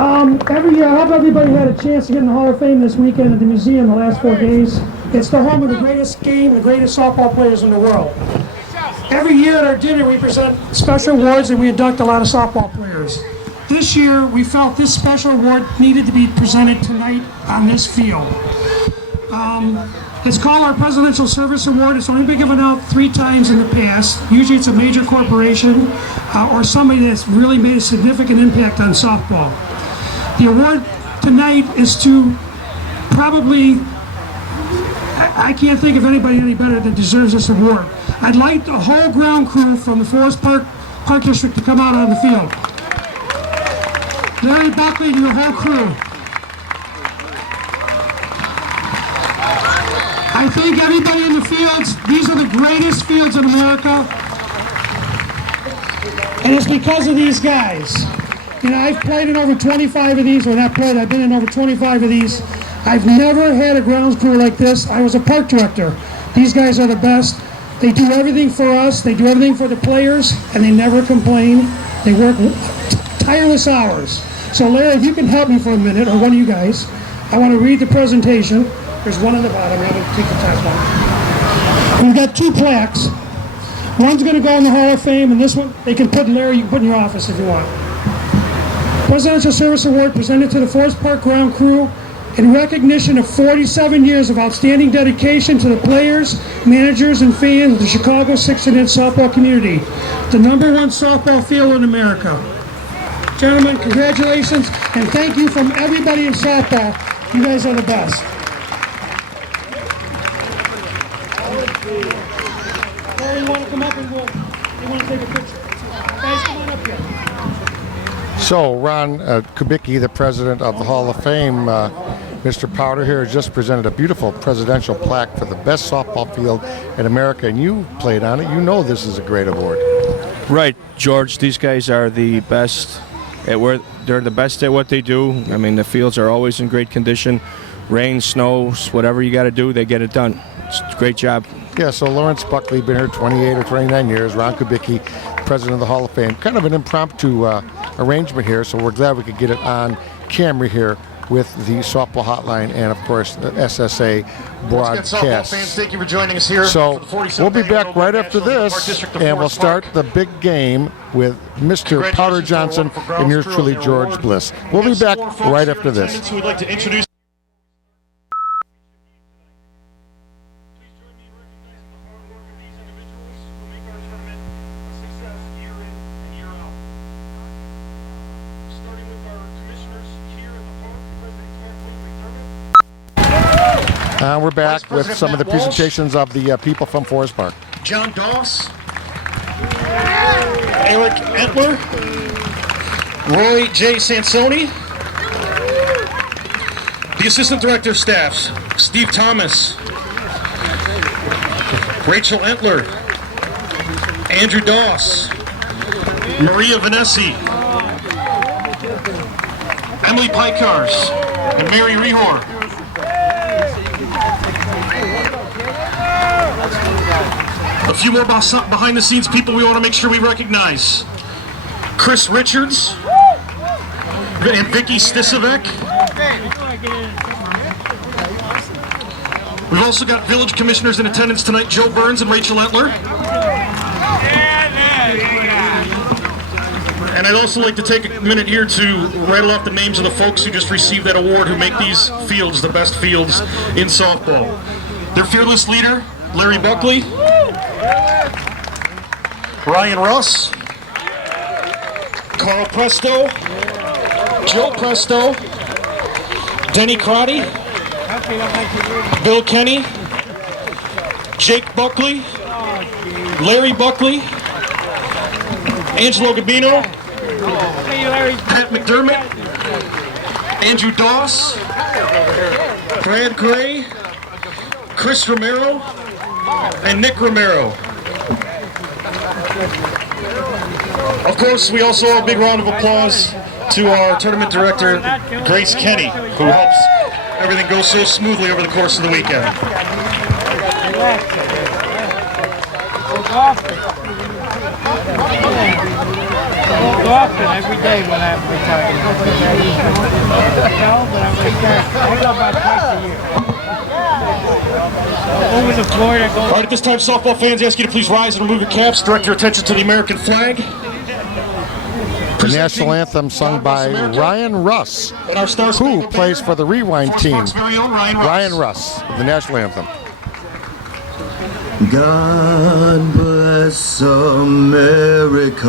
Every year, I hope everybody had a chance to get in the Hall of Fame this weekend at the museum the last 4 days. It's the home of the greatest game, the greatest softball players in the world. Every year at our dinner, we present special awards and we induct a lot of softball players. This year, we felt this special award needed to be presented tonight on this field. It's called our Presidential Service Award. It's only been given out 3 times in the past. Usually it's a major corporation or somebody that's really made a significant impact on softball. The award tonight is to probably, I can't think of anybody any better that deserves this award. I'd like the whole ground crew from the Forest Park District to come out on the field. Larry Buckley and your whole crew. I think everybody in the fields, these are the greatest fields in America. And it's because of these guys. You know, I've played in over 25 of these, or not played, I've been in over 25 of these. I've never had a grounds crew like this. I was a park director. These guys are the best. They do everything for us, they do everything for the players, and they never complain. They work tireless hours. So Larry, if you can help me for a minute, or one of you guys, I want to read the presentation. There's one on the bottom, I'm going to take the top one. We've got 2 plaques. One's going to go in the Hall of Fame, and this one, they can put, Larry, you can put in your office if you want. Presidential Service Award presented to the Forest Park ground crew in recognition of 47 years of outstanding dedication to the players, managers, and fans of the Chicago 6-inch softball community, the #1 softball field in America. Gentlemen, congratulations, and thank you from everybody in softball. You guys are the best. Larry, you want to come up and you want to take a picture? Guys, come on up here. So, Ron Kubicki, the president of the Hall of Fame, Mr. Powder here has just presented a beautiful presidential plaque for the best softball field in America, and you played on it. You know this is a great award. Right, George. These guys are the best they're the best at what they do. I mean, the fields are always in great condition. Rain, snows, whatever you got to do, they get it done. It's a great job. Yeah, so Lawrence Buckley, been here 28 or 29 years. Ron Kubicki, president of the Hall of Fame. Kind of an impromptu arrangement here, so we're glad we could get it on camera here with the softball hotline and, of course, the SSA broadcast. Softball fans, thank you for joining us here. So we'll be back right after this, and we'll start the big game with Mr. Powder Johnson and yours truly, George Bliss. We'll be back right after this. Who would like to introduce we're back with some of the presentations of the people from Forest Park. John Doss, Eric Entler, Roy J. Sansoni, the Assistant Director of Staffs, Steve Thomas, Rachel Entler, Andrew Doss, Maria Vanesi, Emily Pikars, and Mary Rehor. A few more behind-the-scenes people we want to make sure we recognize. Chris Richards and Vicky Stisevec. We've also got village commissioners in attendance tonight, Joe Burns and Rachel Entler. And I'd also like to take a minute here to rattle off the names of the folks who just received that award, who make these fields the best fields in softball. Their fearless leader, Larry Buckley, Ryan Russ, Carl Presto, Joe Presto, Denny Crotty, Bill Kenny, Jake Buckley, Larry Buckley, Angelo Gabino, Pat McDermott, Andrew Doss, Brad Gray, Chris Romero, and Nick Romero. Of course, we also owe a big round of applause to our tournament director, Grace Kenny, who helps everything go so smoothly over the course of the weekend. Often, every day when I'm retired. No, but I'm retired. I go about twice a year. Over the floor to go. All right, at this time, softball fans, ask you to please rise and remove your caps. Direct your attention to the American flag. The national anthem sung by Ryan Russ, who plays for the Rewind team. Ryan Russ, the national anthem. God bless America,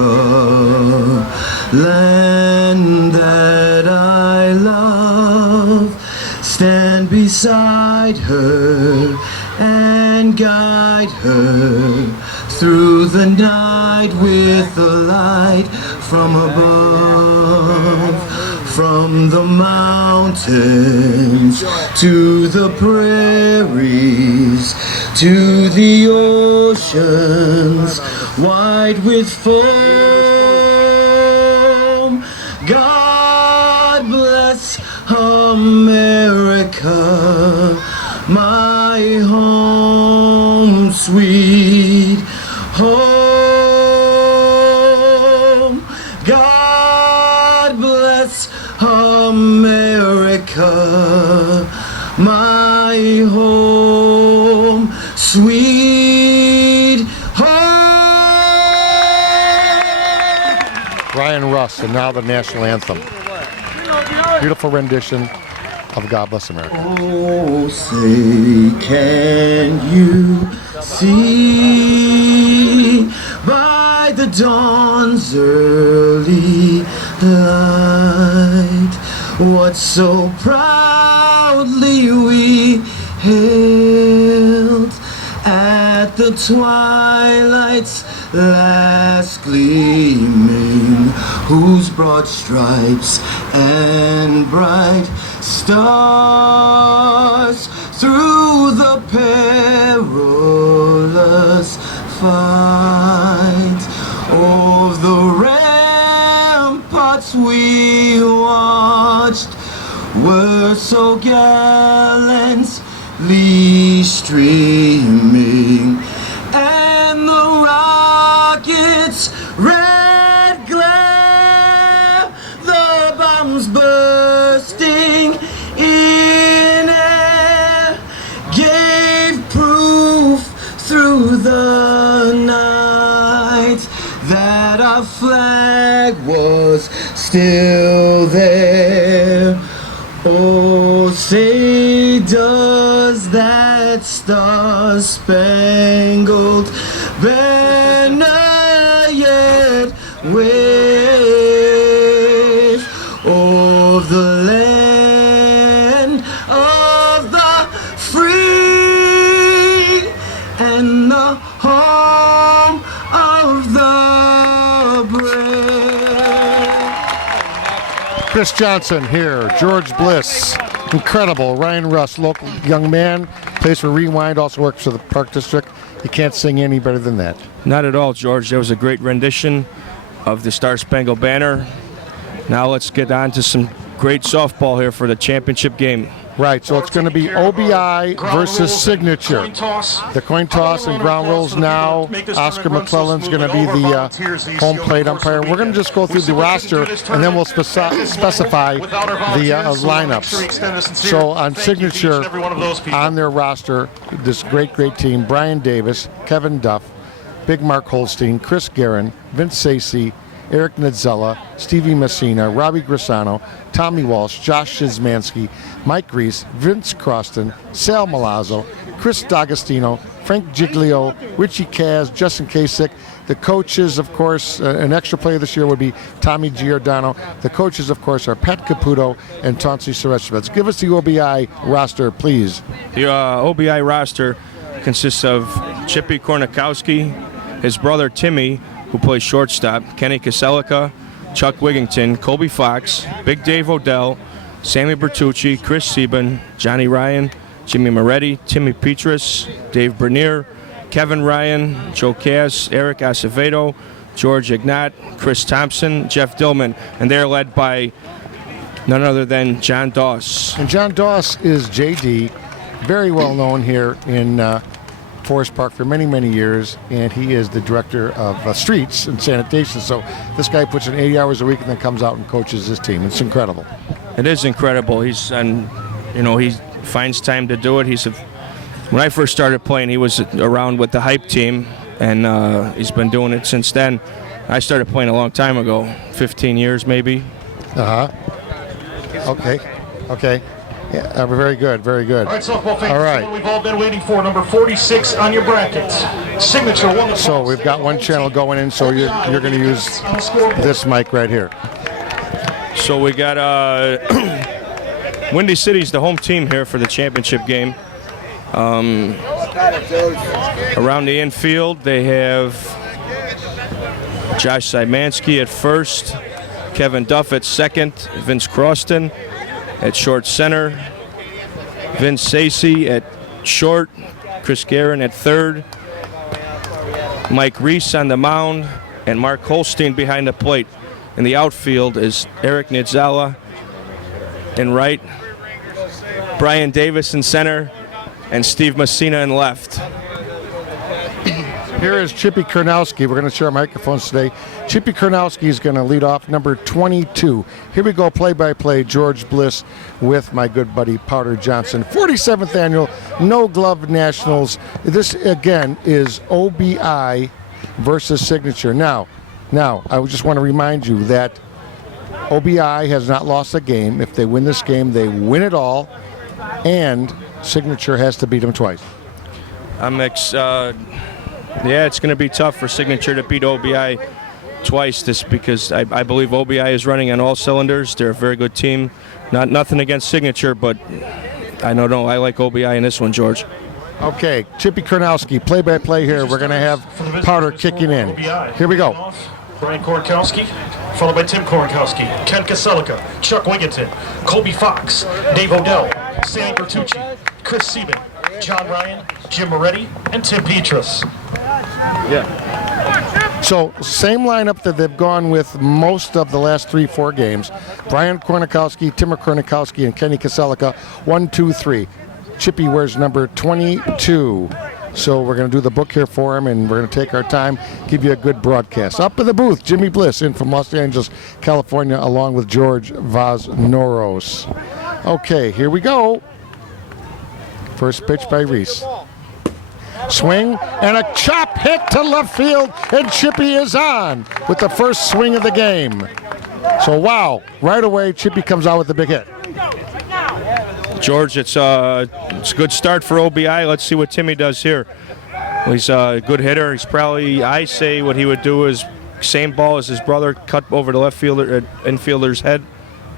land that I love. Stand beside her and guide her through the night with the light from above. From the mountains to the prairies to the oceans wide with foam. God bless America, my home, sweet home. God bless America, my home, sweet home. Ryan Russ, and now the national anthem. Beautiful rendition of God Bless America. Oh, say, can you see by the dawn's early light what so proudly we hailed at the twilight's last gleaming, whose broad stripes and bright stars through the perilous fight of the ramparts we watched were so gallantly streaming, and the rockets' red glare, the bombs bursting in air, gave proof through the night that our flag was still there. Oh, say, does that star-spangled banner yet wave o'er the land of the free and the home of the brave? Chris Johnson here, George Bliss, incredible. Ryan Russ, local young man, plays for Rewind, also works for the Park District. You can't sing any better than that. Not at all, George. That was a great rendition of the Star Spangled Banner. Now let's get on to some great softball here for the championship game. Right, so it's going to be OBI versus Signature. The coin toss and ground rules now. Oscar McClellan's going to be the home plate umpire. We're going to just go through the roster, and then we'll specify the lineups. So on Signature, on their roster, this great team, Brian Davis, Kevin Duff, Big Mark Holstein, Chris Garen, Vincey, Eric Nedzella, Stevie Messina, Robbie Grisano, Tommy Walsh, Josh Shizmansky, Mike Reese, Vince Crosston, Sal Malazzo, Chris Dagostino, Frank Giglio, Richie Kaz, Justin Kasich. The coaches, of course, an extra player this year would be Tommy Giordano. The coaches, of course, are Pat Caputo and Tonsi Sereshvets. Give us the OBI roster, please. The OBI roster consists of Chippy Korenkowski, his brother Timmy, who plays shortstop, Kenny Koselico, Chuck Wigginton, Colby Fox, Big Dave Odell, Sammy Bertucci, Chris Sieben, Johnny Ryan, Jimmy Moretti, Timmy Petrus, Dave Bernier, Kevin Ryan, Joe Cass, Eric Acevedo, George Ignat, Chris Thompson, Jeff Dillman, and they're led by none other than John Doss. And John Doss is JD, very well known here in Forest Park for many, many years, and he is the director of streets and sanitation. So this guy puts in 80 hours a week and then comes out and coaches his team. It's incredible. It is incredible. He finds time to do it. When I first started playing, he was around with the hype team, and he's been doing it since then. I started playing a long time ago, 15 years maybe. Okay. Yeah, very good, very good. All right, softball fans, All right. what we've all been waiting for, number 46 on your bracket. Signature won the So we've got one channel going in, so you're going to use this mic right here. So we got Windy City's the home team here for the championship game. Around the infield, they have Josh Szymanski at first, Kevin Duff at second, Vince Crosston at short center, Vince Sacy at short, Chris Garen at third, Mike Reese on the mound, and Mark Holstein behind the plate. In the outfield is Eric Nedzella in right, Brian Davis in center, and Steve Messina in left. Here is Chippy Korenkowski. We're going to share microphones today. Chippy Korenkowski is going to lead off, number 22. Here we go, play-by-play, George Bliss with my good buddy Powder Johnson. 47th annual No Glove Nationals. This, again, is OBI versus Signature. Now, I just want to remind you that OBI has not lost a game. If they win this game, they win it all, and Signature has to beat them twice. Yeah, it's going to be tough for Signature to beat OBI twice, because I believe OBI is running on all cylinders. They're a very good team. Nothing against Signature, but I don't know. I like OBI in this one, George. Okay, Chippy Korenkowski, play-by-play here. We're going to have Powder kicking in. Here we go. Brian Korankowski, followed by Tim Koronkowski, Ken Koselico, Chuck Wigginton, Colby Fox, Dave Odell, Sammy Bertucci, Chris Sieben, John Ryan, Jim Moretti, and Tim Petrus. So, same lineup that they've gone with most of the last 3-4 games. Brian Korankowski, Tim Koronkowski, and Kenny Koselico. 1, 2, 3. Chippy wears number 22. So we're going to do the book here for him, and we're going to take our time, give you a good broadcast. Up in the booth, Jimmy Bliss in from Los Angeles, California, along with George Vaznoros. Okay, here we go. First pitch by Reese. Swing and a chop hit to left field, and Chippy is on with the first swing of the game. So wow, right away Chippy comes out with the big hit. George, it's a good start for OBI. Let's see what Timmy does here. He's a good hitter. He's probably, I say what he would do is same ball as his brother, cut over the left fielder, infielder's head.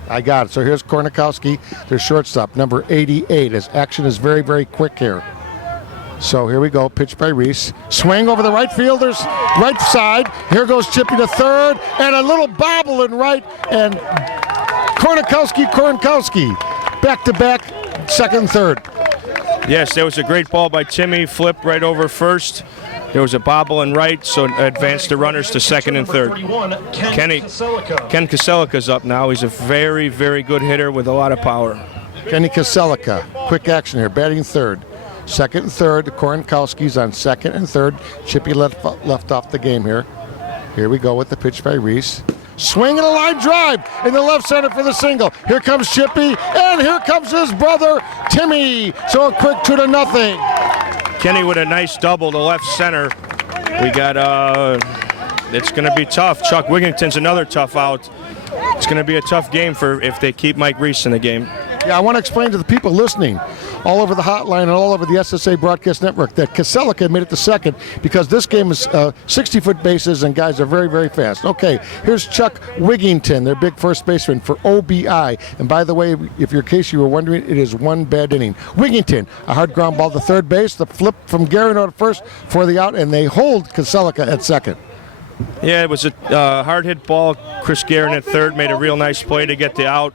I got it. So here's Korenkowski, their shortstop, number 88. His action is very, very quick here. So here we go, pitch by Reese. Swing over the right fielder's right side. Here goes Chippy to third, and a little bobble in right, and Korenkowski, back-to-back, second, third. Yes, there was a great ball by Timmy, flipped right over first. There was a bobble in right, so advanced the runners to second and third. Ken Koselico's up now. He's a very, very good hitter with a lot of power. Kenny Koselico, quick action here, batting third. Second and third, Korenkowski's on second and third. Chippy left off the game here. Here we go with the pitch by Reese. Swing and a line drive in the left center for the single. Here comes Chippy, and here comes his brother, Timmy. So a quick 2-0. Kenny with a nice double to left center. We got, it's going to be tough. Chuck Wigginton's another tough out. It's going to be a tough game if they keep Mike Reese in the game. Yeah, I want to explain to the people listening all over the hotline and all over the SSA Broadcast Network that Koselico made it to second because this game is 60-foot bases and guys are very, very fast. Okay, here's Chuck Wigginton, their big first baseman for OBI. And by the way, if in case you were wondering, it is one bad inning. Wigginton, a hard ground ball to third base, the flip from Garen out at first for the out, and they hold Koselico at second. Yeah, it was a hard hit ball. Chris Garen at third made a real nice play to get the out.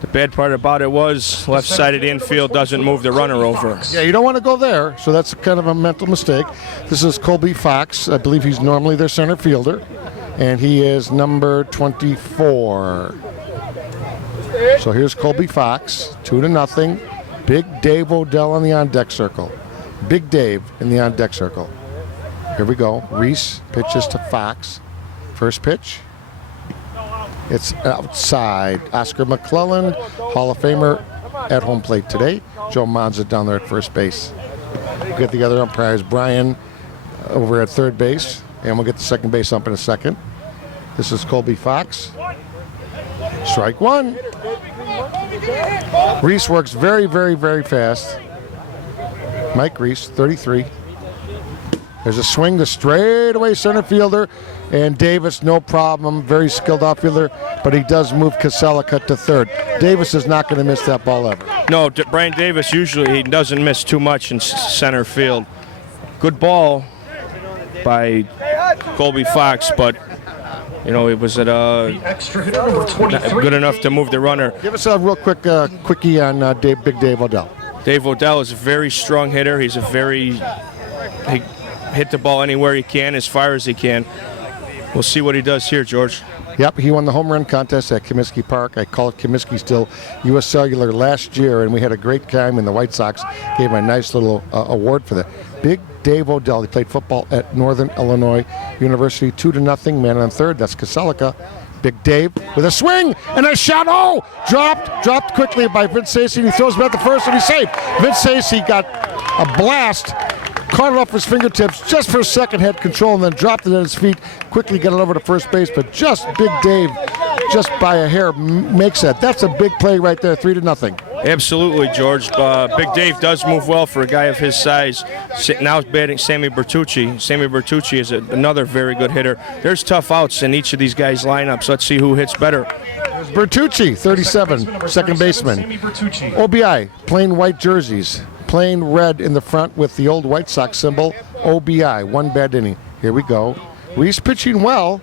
The bad part about it was left side of the infield doesn't move the runner over. Yeah, you don't want to go there, so that's kind of a mental mistake. This is Colby Fox. I believe he's normally their center fielder, and he is number 24. So here's Colby Fox, 2-0. Big Dave Odell on the on-deck circle. Big Dave in the on-deck circle. Here we go. Reese pitches to Fox. First pitch. It's outside. Oscar McClellan, Hall of Famer, at home plate today. Joe Monza down there at first base. We'll get the other umpires, Brian over at third base, and we'll get the second base ump in a second. This is Colby Fox. Strike one. Reese works very, very, very fast. Mike Reese, 33. There's a swing to straightaway center fielder, and Davis, no problem, very skilled outfielder, but he does move Koselico to third. Davis is not going to miss that ball ever. No, Brian Davis usually he doesn't miss too much in center field. Good ball by Colby Fox, but you know it was at Extra hitter number 23. good enough to move the runner. Give us a real quick quickie on Big Dave Odell. Dave Odell is a very strong hitter. He hit the ball anywhere he can, as far as he can. We'll see what he does here, George. Yep, he won the home run contest at Comiskey Park. I call it Comiskey still. U.S. Cellular last year, and we had a great time, and the White Sox gave him a nice little award for that. Big Dave Odell, he played football at Northern Illinois University, 2-0, man on third. That's Koselico. Big Dave with a swing and a shot. Oh, dropped quickly by Vincey. He throws it at the first, and he's safe. Vincey got a blast, caught it off his fingertips just for a second, had control, and then dropped it at his feet. Quickly got it over to first base, but just Big Dave, just by a hair, makes that. That's a big play right there, 3-0. Absolutely, George. Big Dave does move well for a guy of his size. Now batting Sammy Bertucci. Sammy Bertucci is another very good hitter. There's tough outs in each of these guys' lineups. Let's see who hits better. Bertucci, 37, second baseman. Sammy Bertucci. OBI, plain white jerseys, plain red in the front with the old White Sox symbol, OBI, one bad inning. Here we go. Reese pitching well.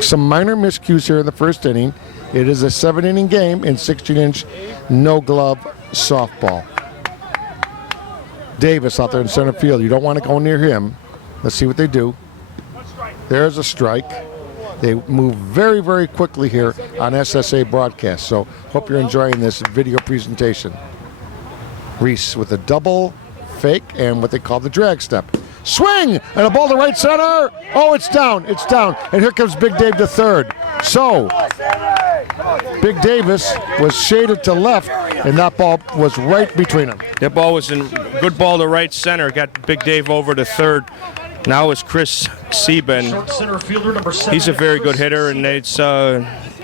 Some minor miscues here in the first inning. It is a 7-inning game in 16-inch no-glove softball. Davis out there in center field. You don't want to go near him. Let's see what they do. There's a strike. They move very, very quickly here on SSA broadcast. So hope you're enjoying this video presentation. Reese with a double fake and what they call the drag step. Swing and a ball to right center. Oh, it's down. And here comes Big Dave to third. So Big Davis was shaded to left, and that ball was right between them. That ball was in good ball to right center. Got Big Dave over to third. Now is Chris Sieben. Short center fielder number 7. He's a very good hitter, and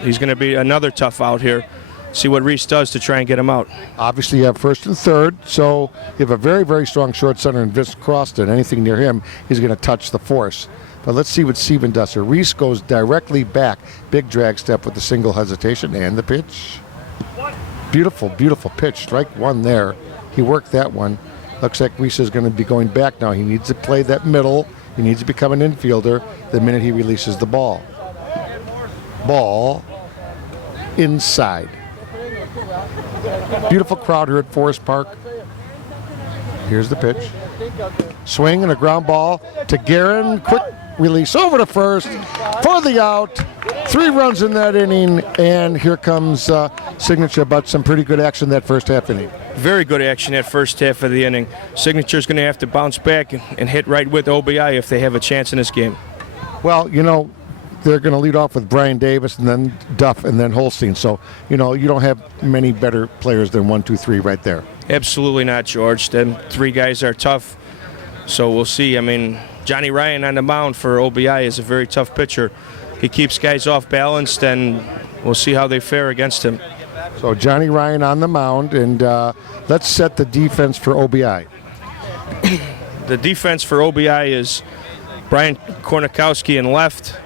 he's going to be another tough out here. See what Reese does to try and get him out. Obviously, you have first and third, so you have a very, very strong short center in Vince Crosston. Anything near him, he's going to touch the force. But let's see what Sieben does here. Reese goes directly back. Big drag step with the single hesitation and the pitch. Beautiful, beautiful pitch. Strike one there. He worked that one. Looks like Reese is going to be going back now. He needs to play that middle. He needs to become an infielder the minute he releases the ball. Ball inside. Beautiful crowd here at Forest Park. Here's the pitch. Swing and a ground ball to Garen. Quick release over to first for the out. 3 runs in that inning, and here comes Signature, but some pretty good action that first half inning. Very good action that first half of the inning. Signature's going to have to bounce back and hit right with OBI if they have a chance in this game. Well, you know, they're going to lead off with Brian Davis and then Duff and then Holstein. So, you know, you don't have many better players than 1, 2, 3 right there. Absolutely not, George. Them 3 guys are tough. So we'll see. I mean, Johnny Ryan on the mound for OBI is a very tough pitcher. He keeps guys off balanced, and we'll see how they fare against him. So Johnny Ryan on the mound, and let's set the defense for OBI. The defense for OBI is Brian Korenkowski in left,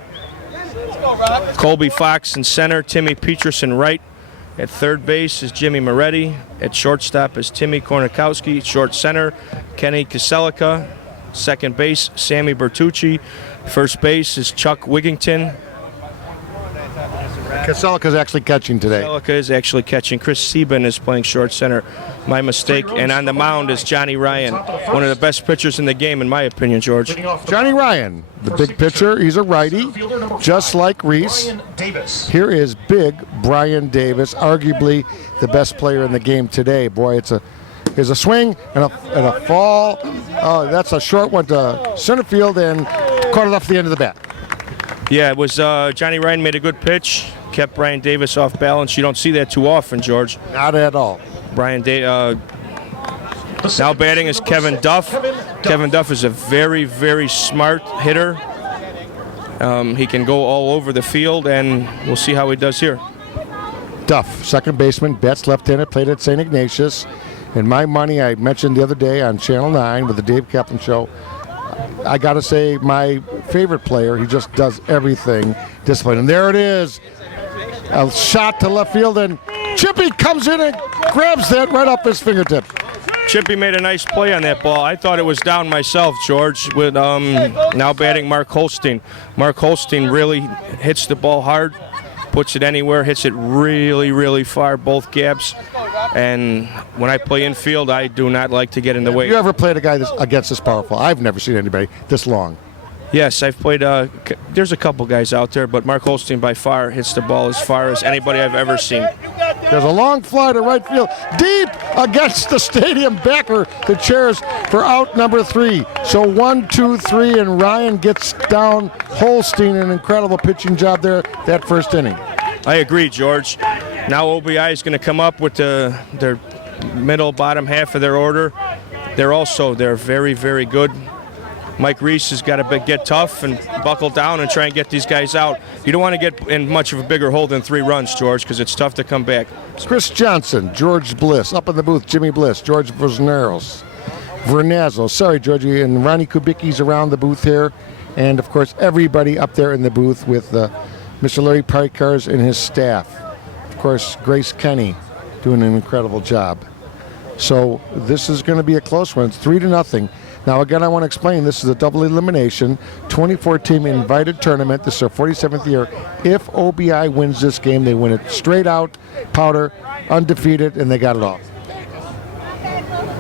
Colby Fox in center, Timmy Peterson right. At third base is Jimmy Moretti. At shortstop is Timmy Koronkowski. Short center, Kenny Koselico. Second base, Sammy Bertucci. First base is Chuck Wigginton. Koselico's actually catching today. Koselico is actually catching. Chris Sieben is playing short center. My mistake. And on the mound is Johnny Ryan, one of the best pitchers in the game, in my opinion, George. Johnny Ryan, the big pitcher. He's a righty, just like Reese. Here is big Brian Davis, arguably the best player in the game today. Boy, it's a Here's a swing and a fall. Oh, that's a short one to center field and caught it off the end of the bat. Yeah, it was Johnny Ryan made a good pitch, kept Brian Davis off balance. You don't see that too often, George. Not at all. Now batting is Kevin Duff. Kevin Duff is a very, very smart hitter. He can go all over the field, and we'll see how he does here. Duff, second baseman, bats left-handed, played at St. Ignatius. And my money, I mentioned the other day on Channel 9 with the Dave Kaplan Show, I got to say my favorite player, he just does everything disciplined. And there it is, a shot to left field, and Chippy comes in and grabs that right off his fingertip. Chippy made a nice play on that ball. I thought it was down myself, George, with now batting Mark Holstein. Mark Holstein really hits the ball hard, puts it anywhere, hits it really, really far, both gaps. And when I play infield, I do not like to get in the way. You ever played a guy against this powerful? I've never seen anybody this long. Yes, I've played, there's a couple guys out there, but Mark Holstein by far hits the ball as far as anybody I've ever seen. There's a long fly to right field, deep against the stadium backer, the chairs for out number 3. So 1, 2, 3, and Ryan gets down Holstein. An incredible pitching job there that first inning. I agree, George. Now OBI is going to come up with their middle, bottom half of their order. They're very, very good. Mike Reese has got to get tough and buckle down and try and get these guys out. You don't want to get in much of a bigger hole than 3 runs, George, because it's tough to come back. Chris Johnson, George Bliss, up in the booth, Jimmy Bliss, George Vernazzo, sorry, Georgie, and Ronnie Kubicki's around the booth here. And, of course, everybody up there in the booth with Mr. Larry Parikars and his staff. Of course, Grace Kenny doing an incredible job. So this is going to be a close one. It's 3-0. Now, again, I want to explain, this is a double elimination, 24-team invited tournament. This is their 47th year. If OBI wins this game, they win it straight out, powder, undefeated, and they got it all.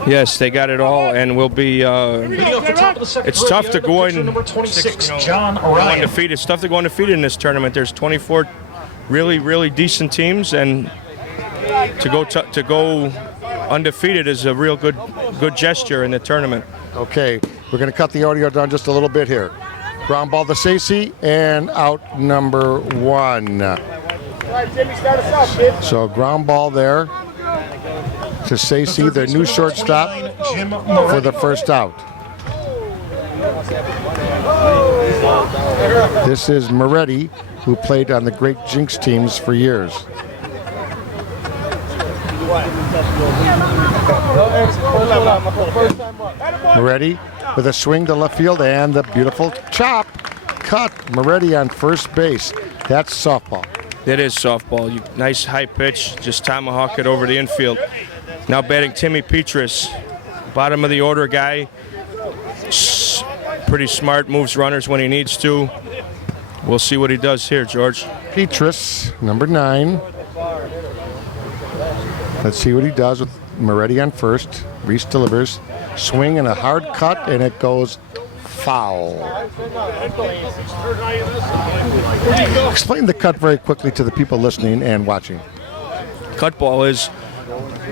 Yes, they got it all, and we'll be. It's tough to go in undefeated. It's tough to go undefeated in this tournament. There's 24 really, really decent teams, and to go undefeated is a real good gesture in the tournament. Okay, we're going to cut the audio down just a little bit here. Ground ball to Stacey, and out number 1. So ground ball there to Stacey, their new shortstop, for the first out. This is Moretti, who played on the great Jinx teams for years. Moretti with a swing to left field and the beautiful chop cut. Moretti on first base. That's softball. It is softball. Nice high pitch, just tomahawk it over the infield. Now batting Timmy Petrus, bottom of the order guy. Pretty smart, moves runners when he needs to. We'll see what he does here, George. Petrus, number 9. Let's see what he does with Moretti on first. Reese delivers. Swing and a hard cut, and it goes foul. Explain the cut very quickly to the people listening and watching. Cut ball is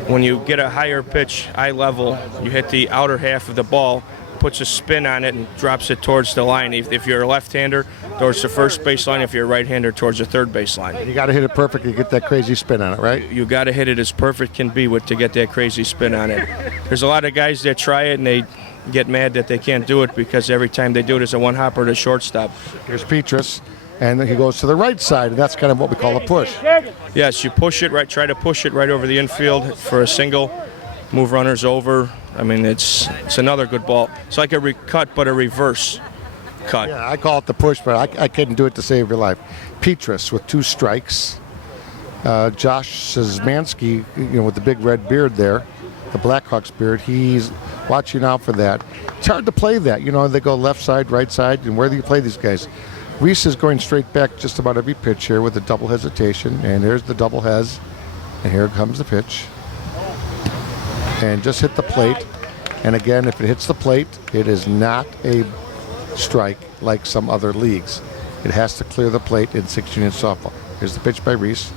when you get a higher pitch, eye level, you hit the outer half of the ball, puts a spin on it and drops it towards the line. If you're a left-hander, towards the first base line. If you're a right-hander, towards the third base line. You got to hit it perfectly to get that crazy spin on it, right? You got to hit it as perfect can be to get that crazy spin on it. There's a lot of guys that try it and they get mad that they can't do it because every time they do it, it's a one-hopper to shortstop. Here's Petrus, and he goes to the right side, and that's kind of what we call a push. Yes, you push it right. Try to push it right over the infield for a single. Move runners over. I mean, it's another good ball. It's like a cut, but a reverse cut. Yeah, I call it the push, but I couldn't do it to save your life. Petrus with 2 strikes. Josh Szymanski, with the big red beard there, the Blackhawks beard, he's watching out for that. It's hard to play that. They go left side, right side, and where do you play these guys? Reese is going straight back just about every pitch here with a double hesitation, and there's the double hes, and here comes the pitch. And just hit the plate. And again, if it hits the plate, it is not a strike like some other leagues. It has to clear the plate in 16-inch softball. Here's the pitch by Reese.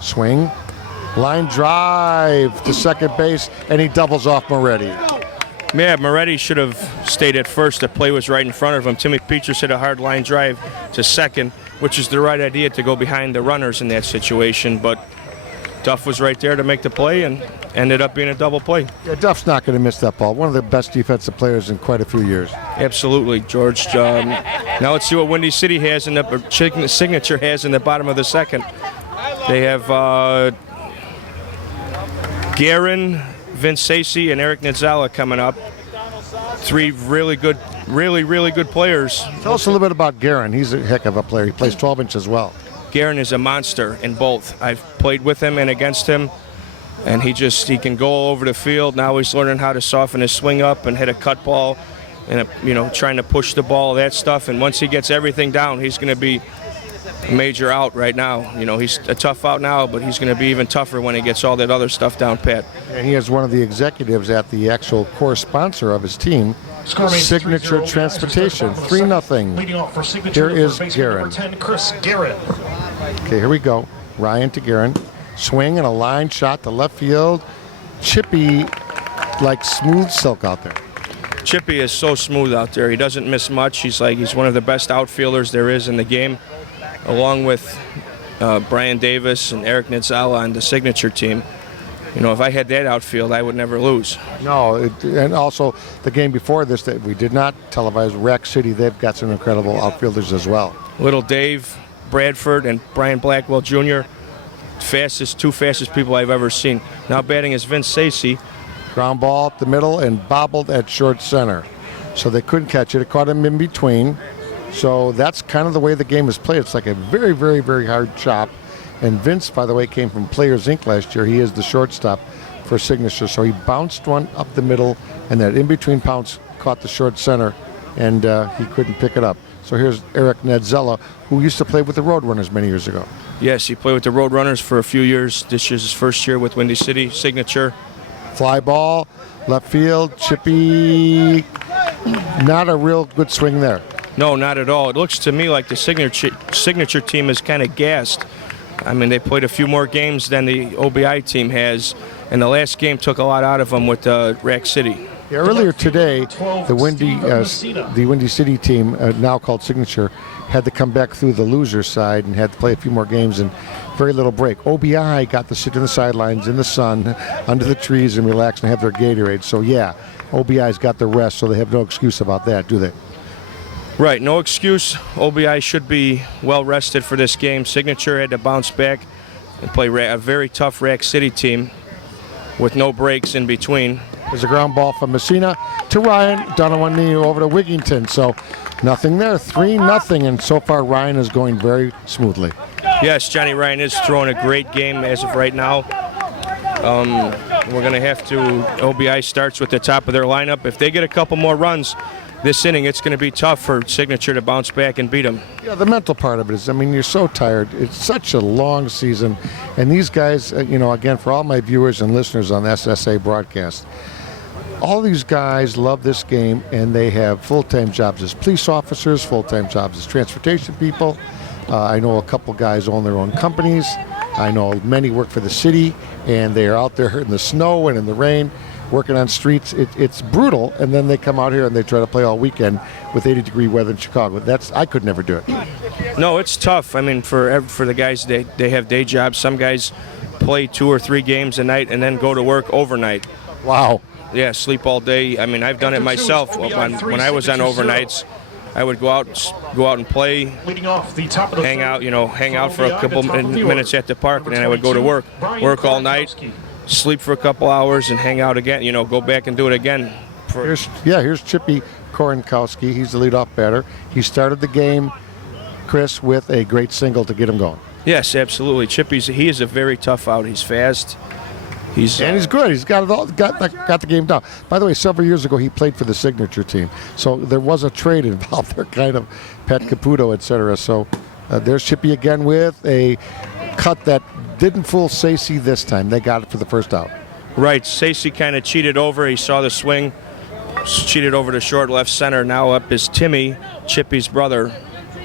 Swing. Line drive to second base, and he doubles off Moretti. Yeah, Moretti should have stayed at first. The play was right in front of him. Timmy Petras hit a hard line drive to second, which is the right idea to go behind the runners in that situation. But Duff was right there to make the play and ended up being a double play. Yeah, Duff's not going to miss that ball. One of the best defensive players in quite a few years. Absolutely, George. Now let's see what Windy City has in the Signature has in the bottom of the second. They have Garen, Vincey, and Eric Nedzella coming up. Three really good players. Tell us a little bit about Garen. He's a heck of a player. He plays 12 inch as well. Garen is a monster in both. I've played with him and against him, and he can go all over the field. Now he's learning how to soften his swing up and hit a cut ball, and trying to push the ball, that stuff. And once he gets everything down, he's going to be a major out right now. He's a tough out now, but he's going to be even tougher when he gets all that other stuff down pat. And he is one of the executives at the actual core sponsor of his team, Signature Transportation. 3-0. Here is Garen. Okay, here we go. Ryan to Garen. Swing and a line shot to left field. Chippy like smooth silk out there. Chippy is so smooth out there. He doesn't miss much. He's one of the best outfielders there is in the game, along with Brian Davis and Eric Nedzella on the Signature team. If I had that outfield, I would never lose. No, and also the game before this that we did not televise, Rack City, they've got some incredible outfielders as well. Little Dave Bradford and Brian Blackwell Jr., two fastest people I've ever seen. Now batting is Vincey. Ground ball up the middle and bobbled at short center. So they couldn't catch it. It caught him in between. So that's kind of the way the game is played. It's like a very, very, very hard chop. And Vince, by the way, came from Players Inc. last year. He is the shortstop for Signature. So he bounced one up the middle, and that in-between bounce caught the short center, and he couldn't pick it up. So here's Eric Nedzella, who used to play with the Roadrunners many years ago. Yes, he played with the Roadrunners for a few years. This year's his first year with Windy City Signature. Fly ball, left field, Chippy. Not a real good swing there. No, not at all. It looks to me like the Signature team is kind of gassed. They played a few more games than the OBI team has, and the last game took a lot out of them with Rack City. Yeah, earlier today, the Windy City team, now called Signature, had to come back through the loser side and had to play a few more games and very little break. OBI got to sit in the sidelines in the sun, under the trees, and relax and have their Gatorade. So yeah, OBI's got the rest, so they have no excuse about that, do they? Right, no excuse. OBI should be well rested for this game. Signature had to bounce back and play a very tough Rack City team with no breaks in between. There's a ground ball from Messina to Ryan, down on one knee over to Wigginton. So nothing there, 3-0, and so far Ryan is going very smoothly. Yes, Johnny Ryan is throwing a great game as of right now. We're going to have to, OBI starts with the top of their lineup. If they get a couple more runs this inning, it's going to be tough for Signature to bounce back and beat them. Yeah, the mental part of it is, you're so tired. It's such a long season. And these guys, again, for all my viewers and listeners on SSA broadcast, all these guys love this game, and they have full-time jobs as police officers, full-time jobs as transportation people. I know a couple guys own their own companies. I know many work for the city, and they are out there in the snow and in the rain, working on streets. It's brutal, and then they come out here and they try to play all weekend with 80-degree weather in Chicago. I could never do it. No, it's tough. For the guys, they have day jobs. Some guys play 2 or 3 games a night and then go to work overnight. Wow. Yeah, sleep all day. I've done it myself. When I was on overnights, I would go out and play, hang out for a couple minutes at the park, and then I would go to work all night, sleep for a couple hours, and hang out again. Go back and do it again. Here's Chippy Korenkowski. He's the leadoff batter. He started the game, Chris, with a great single to get him going. Yes, absolutely. He is a very tough out. He's fast. He's good. He's got it all. Got the game down. By the way, several years ago he played for the Signature team, so there was a trade involved there, kind of Pat Caputo, etc. So there's Chippy again with a cut that didn't fool Stacey this time. They got it for the first out. Right. Stacey kind of cheated over. He saw the swing, cheated over to short left center. Now up is Timmy, Chippy's brother,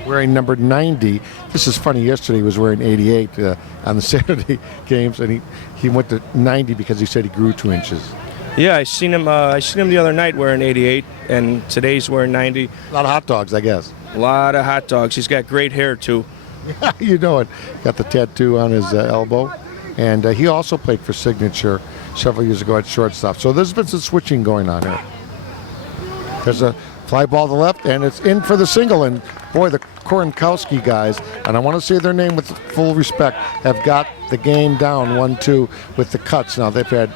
wearing number 90. This is funny. Yesterday he was wearing 88 on the Saturday games, and he went to 90 because he said he grew 2 inches. Yeah, I seen him the other night wearing 88, and today's wearing 90. A lot of hot dogs, I guess. A lot of hot dogs. He's got great hair too. You know it. Got the tattoo on his elbow, and he also played for Signature several years ago at shortstop. So there's been some switching going on here. There's a fly ball to the left, and it's in for the single. And boy, the Korenkowski guys, and I want to say their name with full respect, have got the game down 1-2 with the cuts. Now they've had,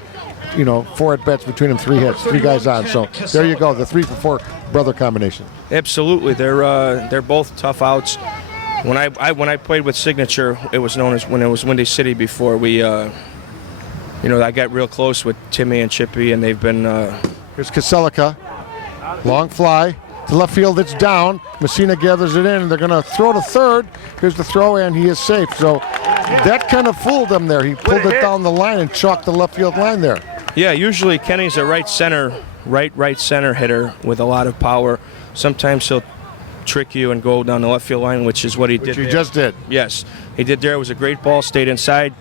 4 at bats between them, 3 hits, 3 guys on. So there you go, the 3-for-4 brother combination. Absolutely, they're both tough outs. When I played with Signature, it was known as when it was Windy City before we. I got real close with Timmy and Chippy, and they've been. Here's Koselico. Long fly to left field. It's down. Messina gathers it in, and they're going to throw to third. Here's the throw, and he is safe. So that kind of fooled them there. He pulled it down the line and chalked the left field line there. Yeah, usually Kenny's a right center hitter with a lot of power. Sometimes he'll trick you and go down the left field line, which is what he did. Which he just did. Yes, he did there. It was a great ball, stayed inside.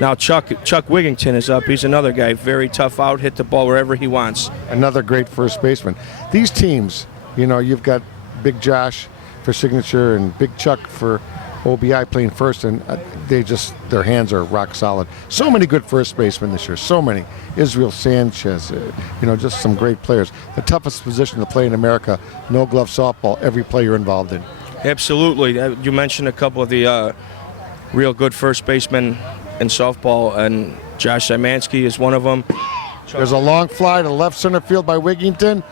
Now Chuck Wigginton is up. He's another guy, very tough out, hit the ball wherever he wants. Another great first baseman. These teams, you've got Big Josh for Signature and Big Chuck for OBI playing first, and their hands are rock solid. So many good first basemen this year, so many. Israel Sanchez, just some great players. The toughest position to play in America, no glove softball, every player involved in. Absolutely. You mentioned a couple of the real good first basemen in softball, and Josh Szymanski is one of them. There's a long fly to left center field by Wigginton.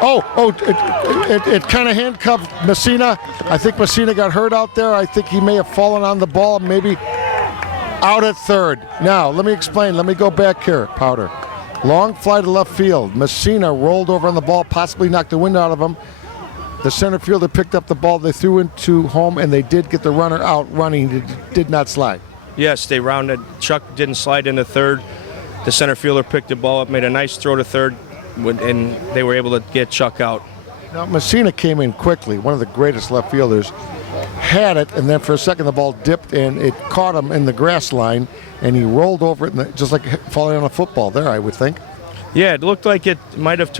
It kind of handcuffed Messina. I think Messina got hurt out there. I think he may have fallen on the ball, maybe out at third. Now, let me explain. Let me go back here, Powder. Long fly to left field. Messina rolled over on the ball, possibly knocked the wind out of him. The center fielder picked up the ball. They threw into home, and they did get the runner out running. It did not slide. Yes, they rounded. Chuck didn't slide into third. The center fielder picked the ball up, made a nice throw to third, and they were able to get Chuck out. Now, Messina came in quickly, one of the greatest left fielders, had it, and then for a second the ball dipped, and it caught him in the grass line, and he rolled over it, just like falling on a football there, I would think. Yeah, it looked like it might have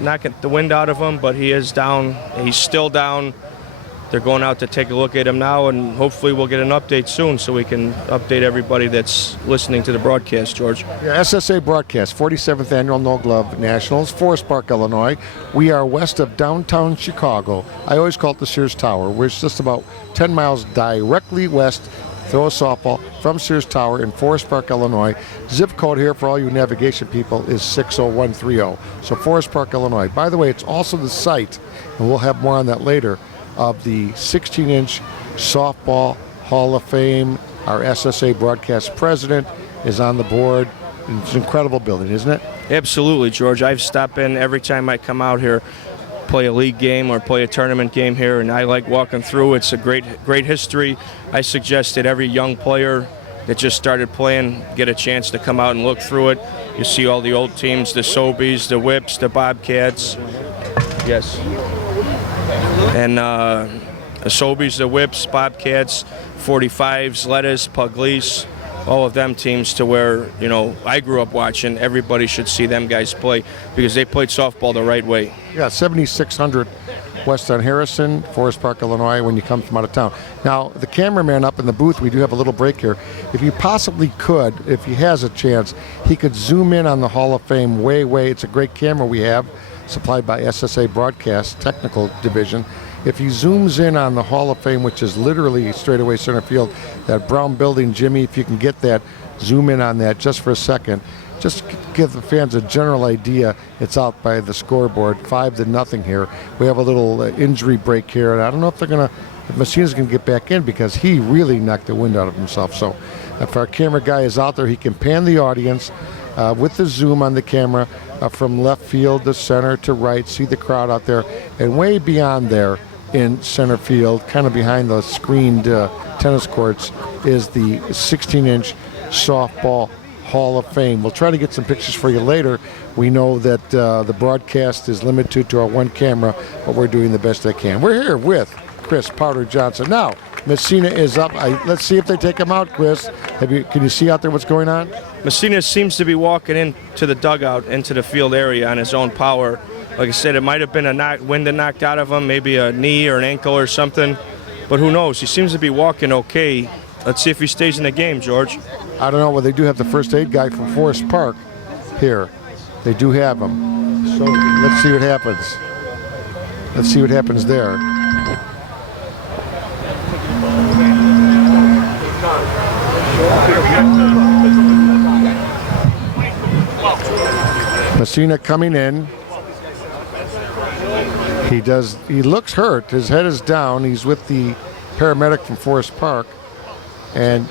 knocked the wind out of him, but he is down. He's still down. They're going out to take a look at him now, and hopefully we'll get an update soon so we can update everybody that's listening to the broadcast, George. Yeah, SSA broadcast, 47th Annual No Glove Nationals, Forest Park, Illinois. We are west of downtown Chicago. I always call it the Sears Tower. We're just about 10 miles directly west, throw a softball, from Sears Tower in Forest Park, Illinois. Zip code here for all you navigation people is 60130. So Forest Park, Illinois. By the way, it's also the site, and we'll have more on that later, of the 16-inch Softball Hall of Fame. Our SSA broadcast president is on the board. It's an incredible building, isn't it? Absolutely, George. I've stopped in every time I come out here, play a league game or play a tournament game here, and I like walking through. It's a great history. I suggest that every young player that just started playing get a chance to come out and look through it. You see all the old teams, the Sobies, the Whips, the Bobcats. Yes. And the Sobies, the Whips, Bobcats, 45s, Lettuce, Pugliese, all of them teams to where, I grew up watching. Everybody should see them guys play because they played softball the right way. Yeah, 7600 west on Harrison, Forest Park, Illinois, when you come from out of town. Now, the cameraman up in the booth, we do have a little break here. If you possibly could, if he has a chance, he could zoom in on the Hall of Fame way. It's a great camera we have, supplied by SSA Broadcast Technical Division. If he zooms in on the Hall of Fame, which is literally straight away center field, that brown building, Jimmy, if you can get that, zoom in on that just for a second. Just give the fans a general idea. It's out by the scoreboard, 5-0 here. We have a little injury break here, and I don't know if Messina's going to get back in because he really knocked the wind out of himself. So if our camera guy is out there, he can pan the audience with the zoom on the camera from left field to center to right, see the crowd out there, and way beyond there in center field, kind of behind the screened tennis courts, is the 16-inch Softball Hall of Fame. We'll try to get some pictures for you later. We know that the broadcast is limited to our one camera, but we're doing the best I can. We're here with Chris Powder Johnson. Now, Messina is up. Let's see if they take him out, Chris. Can you see out there what's going on? Messina seems to be walking into the dugout, into the field area on his own power. Like I said, it might have been a wind that knocked out of him, maybe a knee or an ankle or something. But who knows? He seems to be walking okay. Let's see if he stays in the game, George. I don't know. Well, they do have the first aid guy from Forest Park here. They do have him. So let's see what happens. Let's see what happens there. Messina coming in. He looks hurt. His head is down. He's with the paramedic from Forest Park. And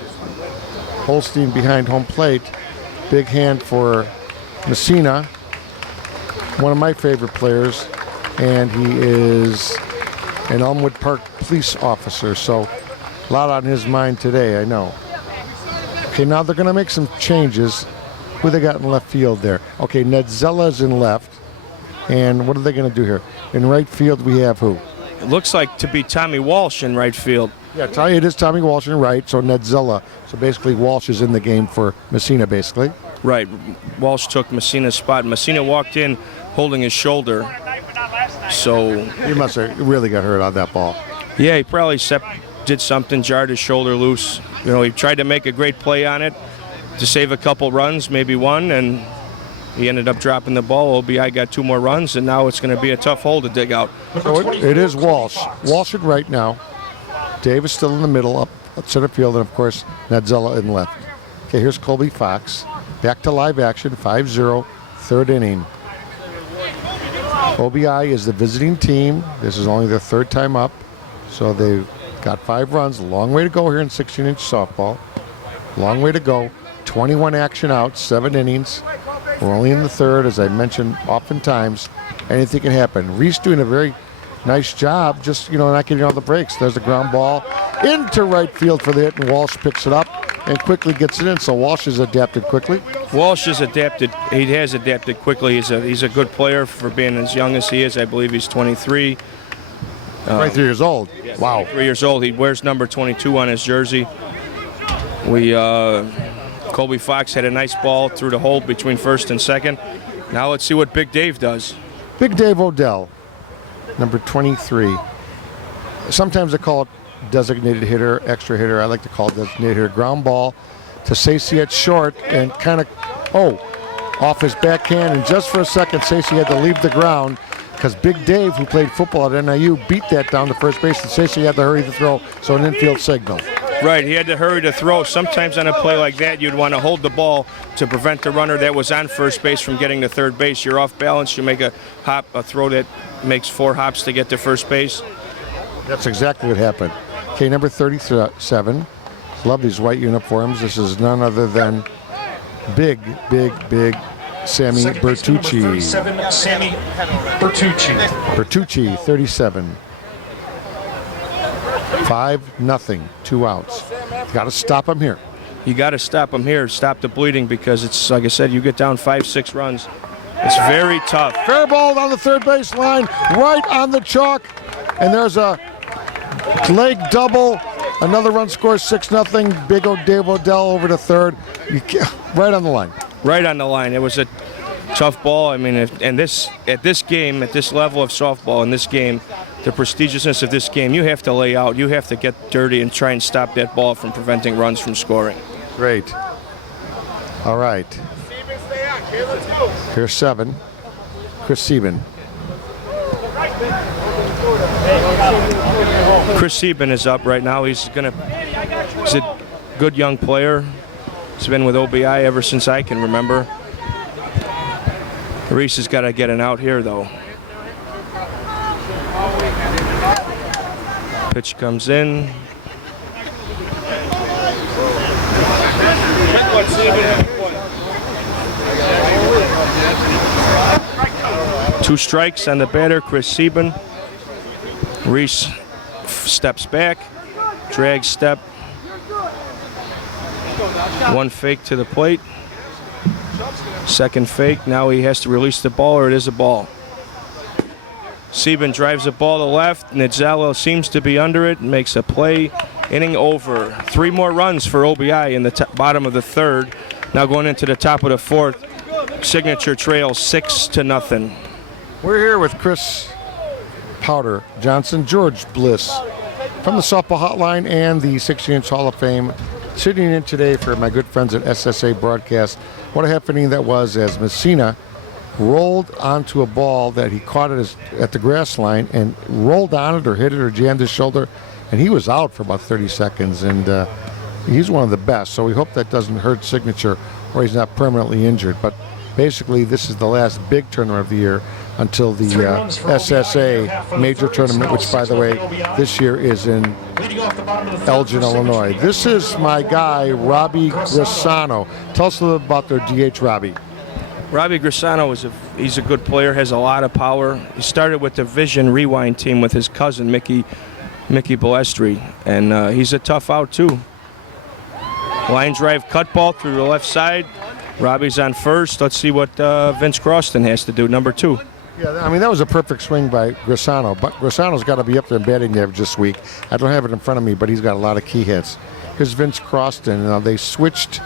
Holstein behind home plate. Big hand for Messina. One of my favorite players. And he is an Elmwood Park police officer. So a lot on his mind today, I know. Okay, now they're going to make some changes. Who they got in left field there? Okay, Nedzella's in left. And what are they going to do here? In right field, we have who? It looks like to be Tommy Walsh in right field. Yeah, it is Tommy Walsh in right, so Nedzella. So basically, Walsh is in the game for Messina, basically. Right. Walsh took Messina's spot. Messina walked in holding his shoulder. So He must have really got hurt on that ball. yeah, he probably did something, jarred his shoulder loose. You know, he tried to make a great play on it to save a couple runs, maybe one, and he ended up dropping the ball. OBI got 2 more runs, and now it's going to be a tough hole to dig out. So it is Walsh. Walsh in right now. Dave is still in the middle, up at center field, and of course, Nedzella in left. Okay, here's Colby Fox. Back to live action, 5-0, third inning. OBI is the visiting team. This is only their 3rd time up. So they've got 5 runs. Long way to go here in 16-inch softball. Long way to go. 21 action outs, 7 innings. We're only in the 3rd, as I mentioned oftentimes. Anything can happen. Reese doing a very nice job, just, not getting all the breaks. There's a ground ball into right field for the hit, and Walsh picks it up and quickly gets it in. So Walsh has adapted quickly. Walsh has adapted. He has adapted quickly. He's a good player for being as young as he is. I believe he's 23. 23 years old. Wow. 3 years old. He wears number 22 on his jersey. Colby Fox had a nice ball through the hole between first and second. Now let's see what Big Dave does. Big Dave Odell, number 23. Sometimes they call it designated hitter, extra hitter. I like to call it designated hitter. Ground ball to Stacey at short and kind of, off his backhand. And just for a second, Stacey had to leave the ground because Big Dave, who played football at NIU, beat that down to first base. And Stacey had to hurry to throw, so an infield signal. Right, he had to hurry to throw. Sometimes on a play like that, you'd want to hold the ball to prevent the runner that was on first base from getting to third base. You're off balance, you make a throw that makes 4 hops to get to first base. That's exactly what happened. Okay, number 37. Love these white uniforms. This is none other than big Sammy Bertucci. 37, Sammy Bertucci. Bertucci, 37. 5-0, 2 outs. Got to stop him here. You got to stop him here, stop the bleeding, because it's, like I said, you get down 5-6 runs. It's very tough. Fair ball on the third base line, right on the chalk. And there's a leg double. Another run scores 6-0. Big Dave Odell over to third. Right on the line. Right on the line. It was a tough ball. I mean, at this level of softball, in this game, the prestigiousness of this game, you have to lay out. You have to get dirty and try and stop that ball from preventing runs from scoring. Great. All right. Here's 7. Chris Sieben. Chris Sieben is up right now. He's a good young player. He's been with OBI ever since I can remember. Reese has got to get an out here, though. Pitch comes in. Two strikes on the batter, Chris Sieben. Reese steps back, drag step. One fake to the plate. Second fake. Now he has to release the ball, or it is a ball. Sieben drives the ball to left. Nedzella seems to be under it, makes a play. Inning over. 3 more runs for OBI in the bottom of the 3rd. Now going into the top of the 4th. Signature trail 6-0. We're here with Chris Powder Johnson, George Bliss from the Softball Hotline and the 16-inch Hall of Fame, sitting in today for my good friends at SSA Broadcast. What a happening that was as Messina rolled onto a ball that he caught at the grass line and rolled on it or hit it or jammed his shoulder, and he was out for about 30 seconds, and he's one of the best, so we hope that doesn't hurt Signature or he's not permanently injured. But basically, this is the last big tournament of the year until the SSA major tournament, which, by the way, this year is in Elgin, Illinois. This is my guy, Robbie Grisano. Tell us a little about their DH, Robbie. Robbie Grisano he's a good player, has a lot of power. He started with the Vision Rewind team with his cousin, Mickey Balestri, and he's a tough out, too. Line drive cut ball through the left side. Robbie's on first. Let's see what Vince Crosston has to do, number 2. Yeah, I mean, that was a perfect swing by Grisano, but Grisano's got to be up there in batting average this week. I don't have it in front of me, but he's got a lot of key hits. Here's Vince Crosston. They switched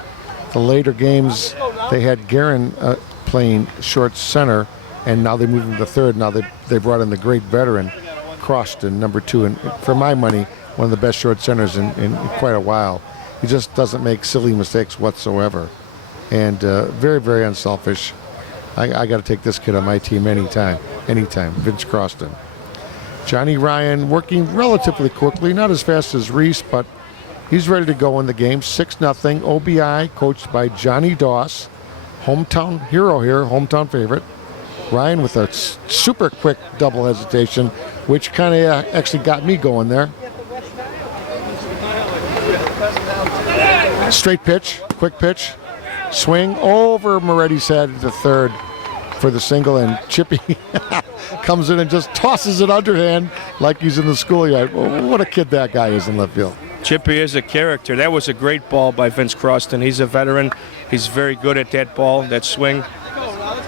the later games. They had Garen playing short center, and now they moved him to 3rd. Now they brought in the great veteran, Crosston, number 2, and for my money, one of the best short centers in quite a while. He just doesn't make silly mistakes whatsoever, and very, very unselfish. I got to take this kid on my team anytime, Vince Crosston. Johnny Ryan working relatively quickly, not as fast as Reese, but he's ready to go in the game. 6-0, OBI, coached by Johnny Doss, hometown hero here, hometown favorite. Ryan with a super quick double hesitation, which kind of actually got me going there. Straight pitch, quick pitch, swing over Moretti's head to 3rd for the single, and Chippy comes in and just tosses it underhand like he's in the schoolyard. What a kid that guy is in left field. Chippy is a character. That was a great ball by Vince Crosston. He's a veteran. He's very good at that ball, that swing.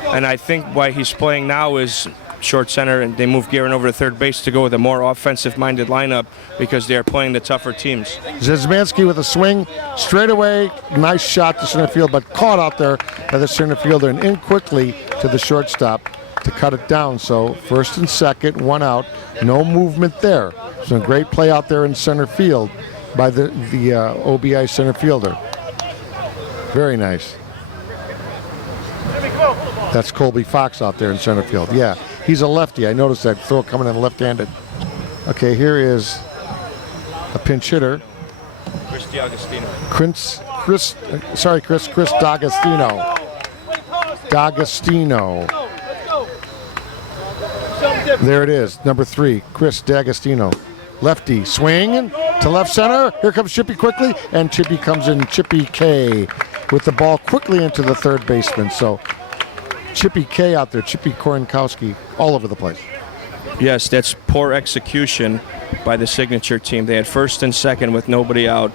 And I think why he's playing now is short center, and they moved Garen over to 3rd base to go with a more offensive-minded lineup because they're playing the tougher teams. Zizmansky with a swing straight away. Nice shot to center field, but caught out there by the center fielder and in quickly to the shortstop to cut it down. So 1st and 2nd, 1 out, no movement there. So a great play out there in center field by the OBI center fielder. Very nice. That's Colby Fox out there in center field. Yeah, he's a lefty. I noticed that throw coming in left-handed. Okay, here is a pinch hitter. Chris Dagostino. Chris Dagostino. There it is, number 3, Chris Dagostino. Lefty, swing to left center. Here comes Chippy quickly, and Chippy comes in, Chippy K, with the ball quickly into the 3rd baseman. So Chippy K out there, Chippy Korenkowski, all over the place. Yes, that's poor execution by the Signature team. They had 1st and 2nd with nobody out.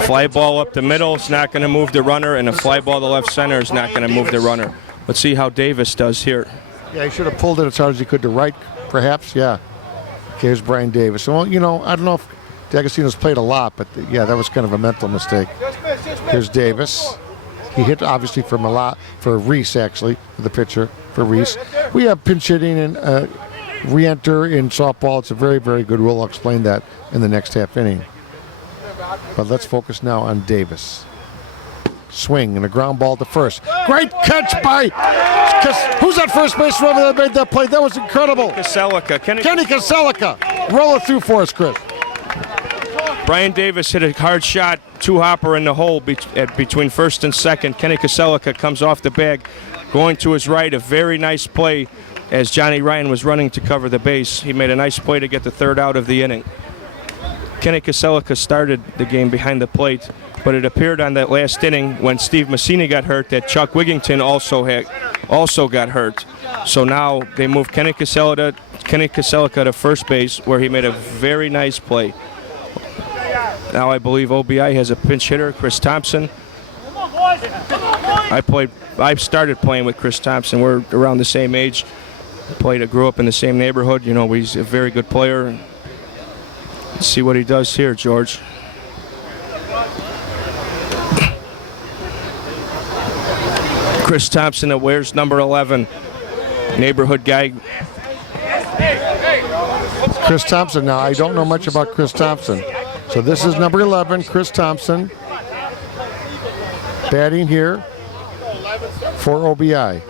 Fly ball up the middle is not going to move the runner, and a fly ball to left center is not going to move the runner. Let's see how Davis does here. Yeah, he should have pulled it as hard as he could to right, perhaps, yeah. Okay, here's Brian Davis. Well, I don't know if D'Agostino's played a lot, but yeah, that was kind of a mental mistake. Here's Davis. He hit obviously for Reese, actually, the pitcher, for Reese. We have pinch hitting and re-enter in softball. It's a very, very good rule. I'll explain that in the next half inning. But let's focus now on Davis. Swing and a ground ball to 1st. Great catch by, who's that first baseman over there that made that play? That was incredible. Koselico. Kenny Koselico. Roll it through for us, Chris. Brian Davis hit a hard shot, 2-hopper in the hole between 1st and 2nd. Kenny Koselico comes off the bag, going to his right. A very nice play as Johnny Ryan was running to cover the base. He made a nice play to get the 3rd out of the inning. Kenny Koselico started the game behind the plate, but it appeared on that last inning when Steve Messina got hurt that Chuck Wigginton also got hurt. So now they moved Kenny Koselico to 1st base, where he made a very nice play. Now I believe OBI has a pinch hitter, Chris Thompson. I started playing with Chris Thompson. We're around the same age. grew up in the same neighborhood. You know, he's a very good player. Let's see what he does here, George. Chris Thompson that wears number 11, neighborhood guy. Chris Thompson. Now, I don't know much about Chris Thompson. So this is number 11, Chris Thompson, batting here for OBI.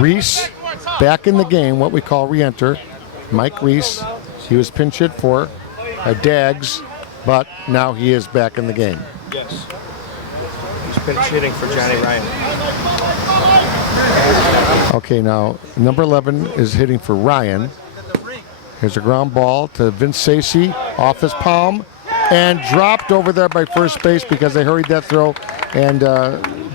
Reese back in the game, what we call re-enter. Mike Reese, he was pinch hit for Dags, but now he is back in the game. Yes. He's pinch hitting for Johnny Ryan. Okay, now number 11 is hitting for Ryan. Here's a ground ball to Vincey off his palm and dropped over there by first base because they hurried that throw, and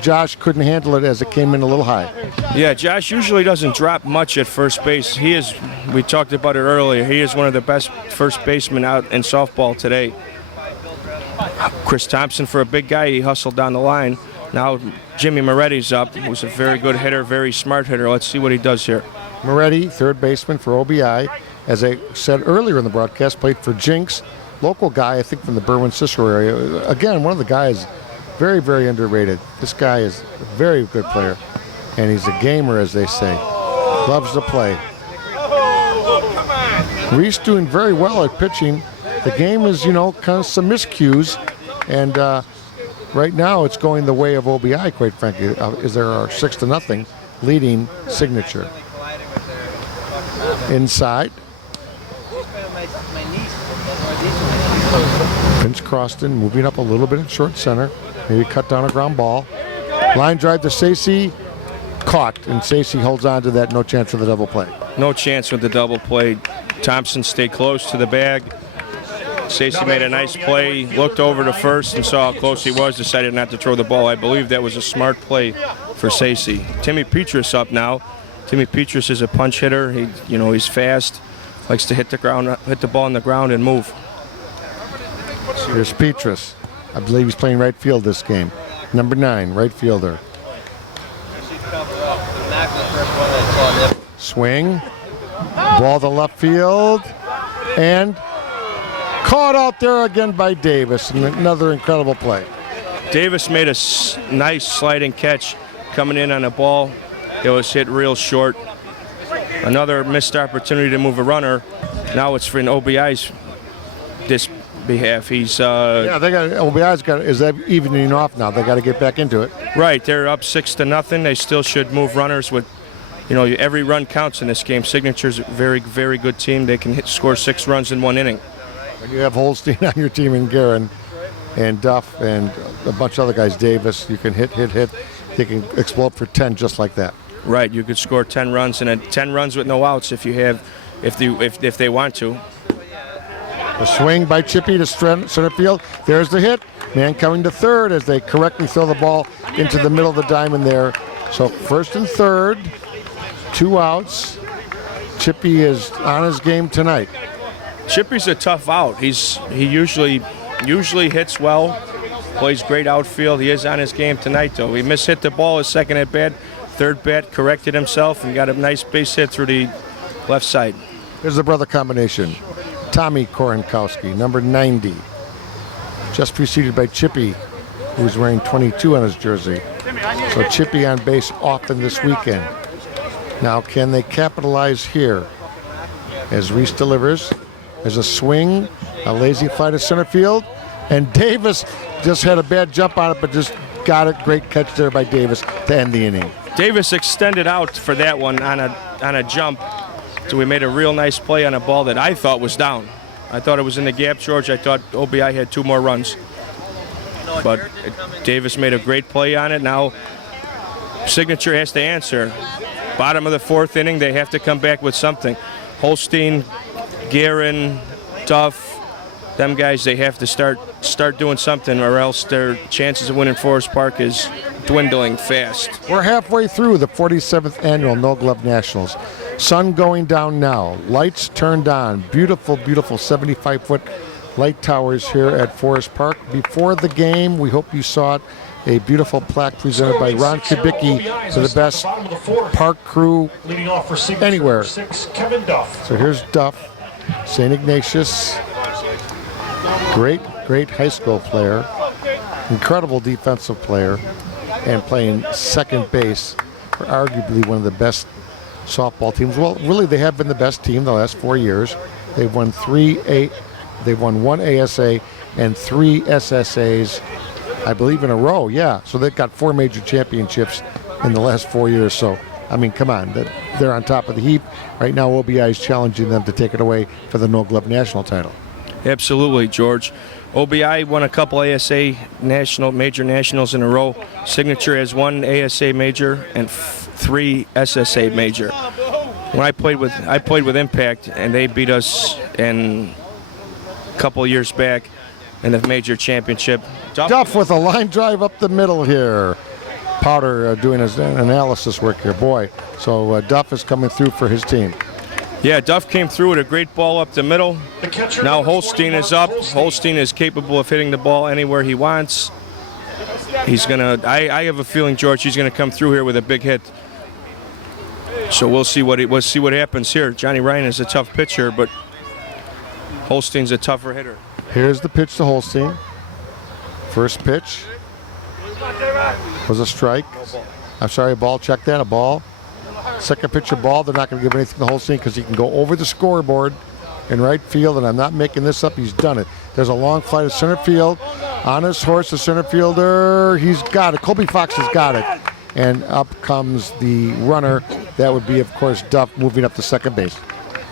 Josh couldn't handle it as it came in a little high. Yeah, Josh usually doesn't drop much at first base. He is, we talked about it earlier, he is one of the best first basemen out in softball today. Chris Thompson, for a big guy, he hustled down the line. Now Jimmy Moretti's up, who's a very good hitter, very smart hitter. Let's see what he does here. Moretti, third baseman for OBI. As I said earlier in the broadcast, played for Jinx, local guy, I think from the Berwyn-Cicero area. Again, one of the guys, very, very underrated. This guy is a very good player, and he's a gamer, as they say. Loves to play. Reese doing very well at pitching. The game is, you know, kind of some miscues, and right now it's going the way of OBI, quite frankly, as there are 6-0 leading Signature. Inside. Vince Crosston moving up a little bit in short center. Maybe cut down a ground ball. Line drive to Stacey. Caught, and Stacey holds on to that. No chance for the double play. No chance with the double play. Thompson stayed close to the bag. Stacey made a nice play, looked over to first and saw how close he was, decided not to throw the ball. I believe that was a smart play for Stacey. Timmy Petrus up now. Timmy Petrus is a punch hitter. He's fast, likes to hit the ground, hit the ball on the ground and move. Here's Petrus. I believe he's playing right field this game. Number 9, right fielder. Swing. Ball to left field. And caught out there again by Davis. Another incredible play. Davis made a nice sliding catch coming in on a ball. It was hit real short. Another missed opportunity to move a runner. Now it's for an OBI's behalf. He's they got OBI's got is that evening off now. They got to get back into it. Right, they're up 6-0. They still should move runners with, every run counts in this game. Signature's a very, very good team. They can score 6 runs in 1 inning. When you have Holstein on your team and Garen and Duff and a bunch of other guys, Davis, you can hit. They can explode for 10 just like that. Right, you could score 10 runs and 10 runs with no outs if they want to. A swing by Chippy to center field. There's the hit. Man coming to third as they correctly throw the ball into the middle of the diamond there. So first and third, 2 outs. Chippy is on his game tonight. Chippy's a tough out. He usually hits well, plays great outfield. He is on his game tonight, though. He mishit the ball his second at bat. Third bat corrected himself and got a nice base hit through the left side. Here's the brother combination. Timmy Koronkowski, number 90. Just preceded by Chippy, who's wearing 22 on his jersey. So Chippy on base often this weekend. Now can they capitalize here? As Reese delivers, there's a swing, a lazy fly to center field, and Davis just had a bad jump on it, but just got it. Great catch there by Davis to end the inning. Davis extended out for that one on a jump. So we made a real nice play on a ball that I thought was down. I thought it was in the gap, George. I thought OBI had 2 more runs. But Davis made a great play on it. Now Signature has to answer. Bottom of the 4th inning, they have to come back with something. Holstein, Garen, Duff, them guys, they have to start doing something, or else their chances of winning Forest Park is dwindling fast. We're halfway through the 47th annual No Glove Nationals. Sun going down now. Lights turned on. Beautiful, beautiful 75-foot light towers here at Forest Park. Before the game, we hope you saw it. a beautiful plaque presented by Ron Kubicki for the best park crew Leading off for signature anywhere. number 6, Kevin Duff. So here's Duff, St. Ignatius. Great high school player. Incredible defensive player. And playing second base for arguably one of the best softball teams. Well, really, they have been the best team the last 4 years. They've won they've won 1 ASA and 3 SSAs, I believe, in a row. Yeah, so they've got 4 major championships in the last 4 years. So, I mean, come on, they're on top of the heap. Right now, OBI is challenging them to take it away for the No Glove national title. Absolutely, George. OBI won a couple ASA major nationals in a row. Signature has 1 ASA major and 3 SSA major. When I played with Impact, and they beat us in a couple of years back in the major championship. Duff with a line drive up the middle here. Powder doing his analysis work here, boy. So Duff is coming through for his team. Yeah, Duff came through with a great ball up the middle. The catcher, Now number Holstein 21, is up. Holstein. Holstein is capable of hitting the ball anywhere he wants. He's gonna. I have a feeling, George, he's gonna come through here with a big hit. So we'll see what happens here. Johnny Ryan is a tough pitcher, but Holstein's a tougher hitter. Here's the pitch to Holstein. First pitch was a strike. I'm sorry, a ball. Check that, a ball. Second pitch, a ball. They're not going to give anything to Holstein because he can go over the scoreboard in right field, and I'm not making this up. He's done it. There's a long fly to center field. On his horse, the center fielder, he's got it. Colby Fox has got it. And up comes the runner. That would be, of course, Duff moving up to second base.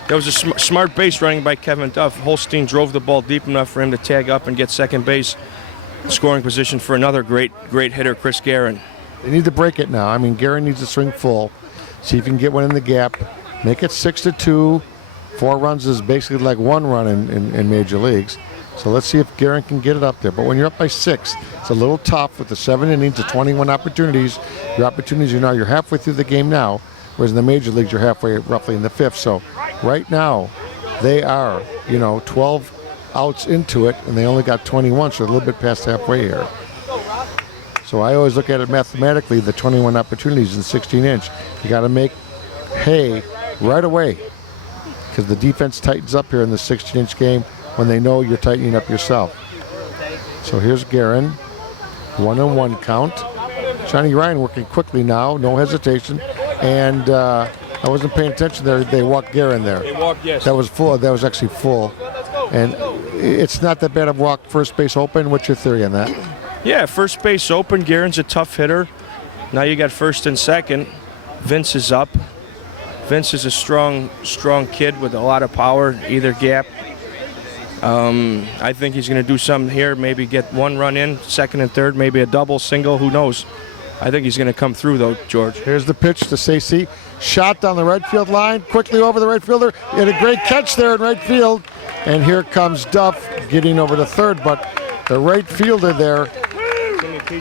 That was a smart base running by Kevin Duff. Holstein drove the ball deep enough for him to tag up and get second base. Scoring position for another great hitter, Chris Garen. They need to break it now. I mean, Garen needs to swing full. See if you can get one in the gap. Make it 6-2. 4 runs is basically like 1 run in major leagues. So let's see if Garen can get it up there. But when you're up by 6, it's a little tough with the 7 innings, the 21 opportunities. Your opportunities are now, you're halfway through the game now, whereas in the major leagues, you're halfway roughly in the 5th. So right now, they are, 12 outs into it, and they only got 21, so a little bit past halfway here. So I always look at it mathematically, the 21 opportunities in 16-inch. You got to make hay right away because the defense tightens up here in the 16-inch game when they know you're tightening up yourself. So here's Garen, 1-1 count. Johnny Ryan working quickly now, no hesitation. And I wasn't paying attention there. They walked Garen there. They walked, yes. That was full. That was actually full. And it's not that bad of walk first base open. What's your theory on that? Yeah, first base open. Garen's a tough hitter. Now you got first and second. Vince is up. Vince is a strong kid with a lot of power, either gap. I think he's going to do something here, maybe get 1 run in, second and third, maybe a double, single, who knows. I think he's going to come through, though, George. Here's the pitch to Stacey. Shot down the right field line, quickly over the right fielder. And a great catch there in right field. And here comes Duff getting over to third, but the right fielder there,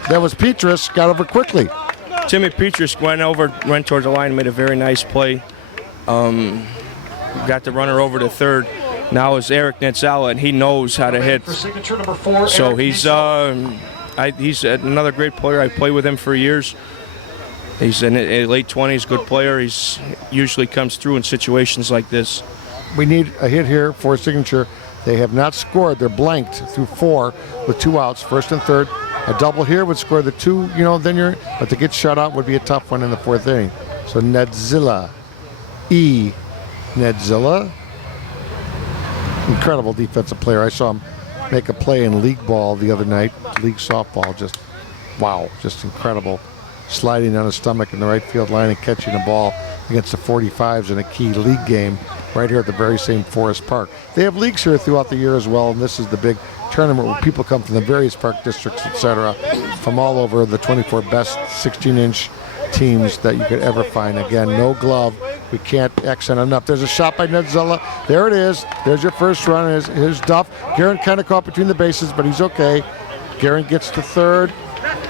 that was Petrus, got over quickly. Timmy Petrus went towards the line, made a very nice play. Got the runner over to third. Now is Eric Nedzella, and he knows how to hit. For signature number 4, So Eric he's Nedzella. he's another great player. I played with him for years. He's in his late 20s, good player. He's usually comes through in situations like this. We need a hit here for a signature. They have not scored. They're blanked through 4 with 2 outs, first and third. A double here would score the 2, but to get shut out would be a tough one in the 4th inning. So Nedzella, Nedzella. Incredible defensive player. I saw him make a play in league ball the other night, league softball. Just, wow, just incredible. Sliding on his stomach in the right field line and catching a ball against the 45s in a key league game right here at the very same Forest Park. They have leagues here throughout the year as well, and this is the big tournament where people come from the various park districts, etc., from all over the 24 best 16-inch teams that you could ever find. Again, no glove. We can't accent enough. There's a shot by Nedzella. There it is. There's your first run. Here's Duff. Garen kind of caught between the bases, but he's okay. Garen gets to third.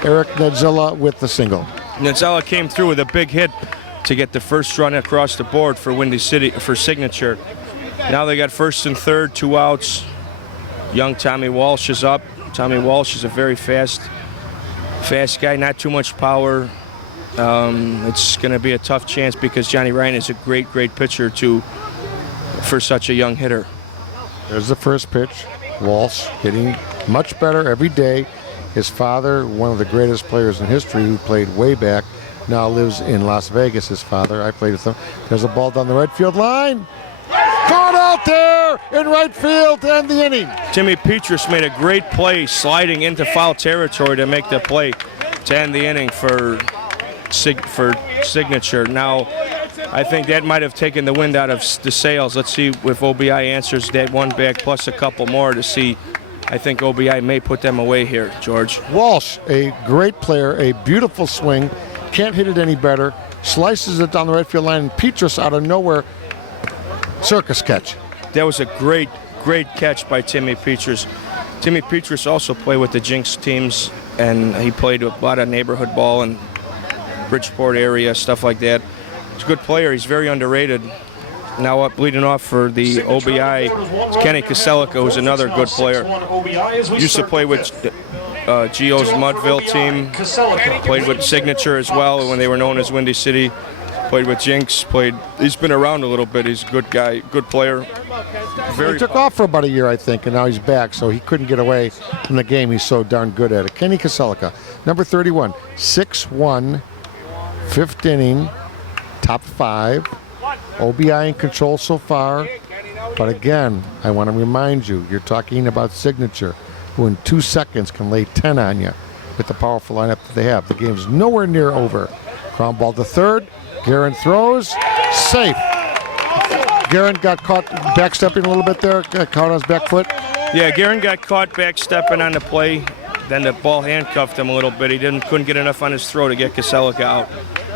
Eric Nedzella with the single. Nedzella came through with a big hit to get the first run across the board for Windy City for signature. Now they got first and third, 2 outs. Young Tommy Walsh is up. Tommy Walsh is a very fast Fast guy, not too much power. It's going to be a tough chance because Johnny Ryan is a great pitcher for such a young hitter. There's the first pitch. Walsh hitting much better every day. His father, one of the greatest players in history, who played way back, now lives in Las Vegas. His father, I played with him. There's a ball down the right field line. Caught out there in right field to end the inning. Timmy Petrus made a great play sliding into foul territory to make the play to end the inning for signature. Now, I think that might have taken the wind out of the sails. Let's see if OBI answers that one back plus a couple more to see. I think OBI may put them away here, George. Walsh, a great player, a beautiful swing. Can't hit it any better. Slices it down the right field line, and Petrus out of nowhere, circus catch. That was a great catch by Timmy Petrus. Timmy Petrus also played with the Jinx teams, and he played a lot of neighborhood ball in Bridgeport area, stuff like that. He's a good player. He's very underrated. Now up leading off for the OBI, Kenny Koselico, who's another good player. Used to play with Gio's Mudville team. Played with Signature as well when they were known as Windy City. Played with Jinx. He's been around a little bit. He's a good guy, good player. He took off for about a year, I think, and now he's back, so he couldn't get away from the game. He's so darn good at it. Kenny Koselico, number 31, 6'1", fifth inning, top 5. OBI in control so far, but again, I want to remind you, you're talking about Signature, who in 2 seconds can lay 10 on you with the powerful lineup that they have. The game's nowhere near over. Ground ball to third. Garen throws. Safe. Garen got caught backstepping a little bit there, got caught on his back foot. Yeah, Garen got caught backstepping on the play. Then the ball handcuffed him a little bit. He couldn't get enough on his throw to get Koselico out.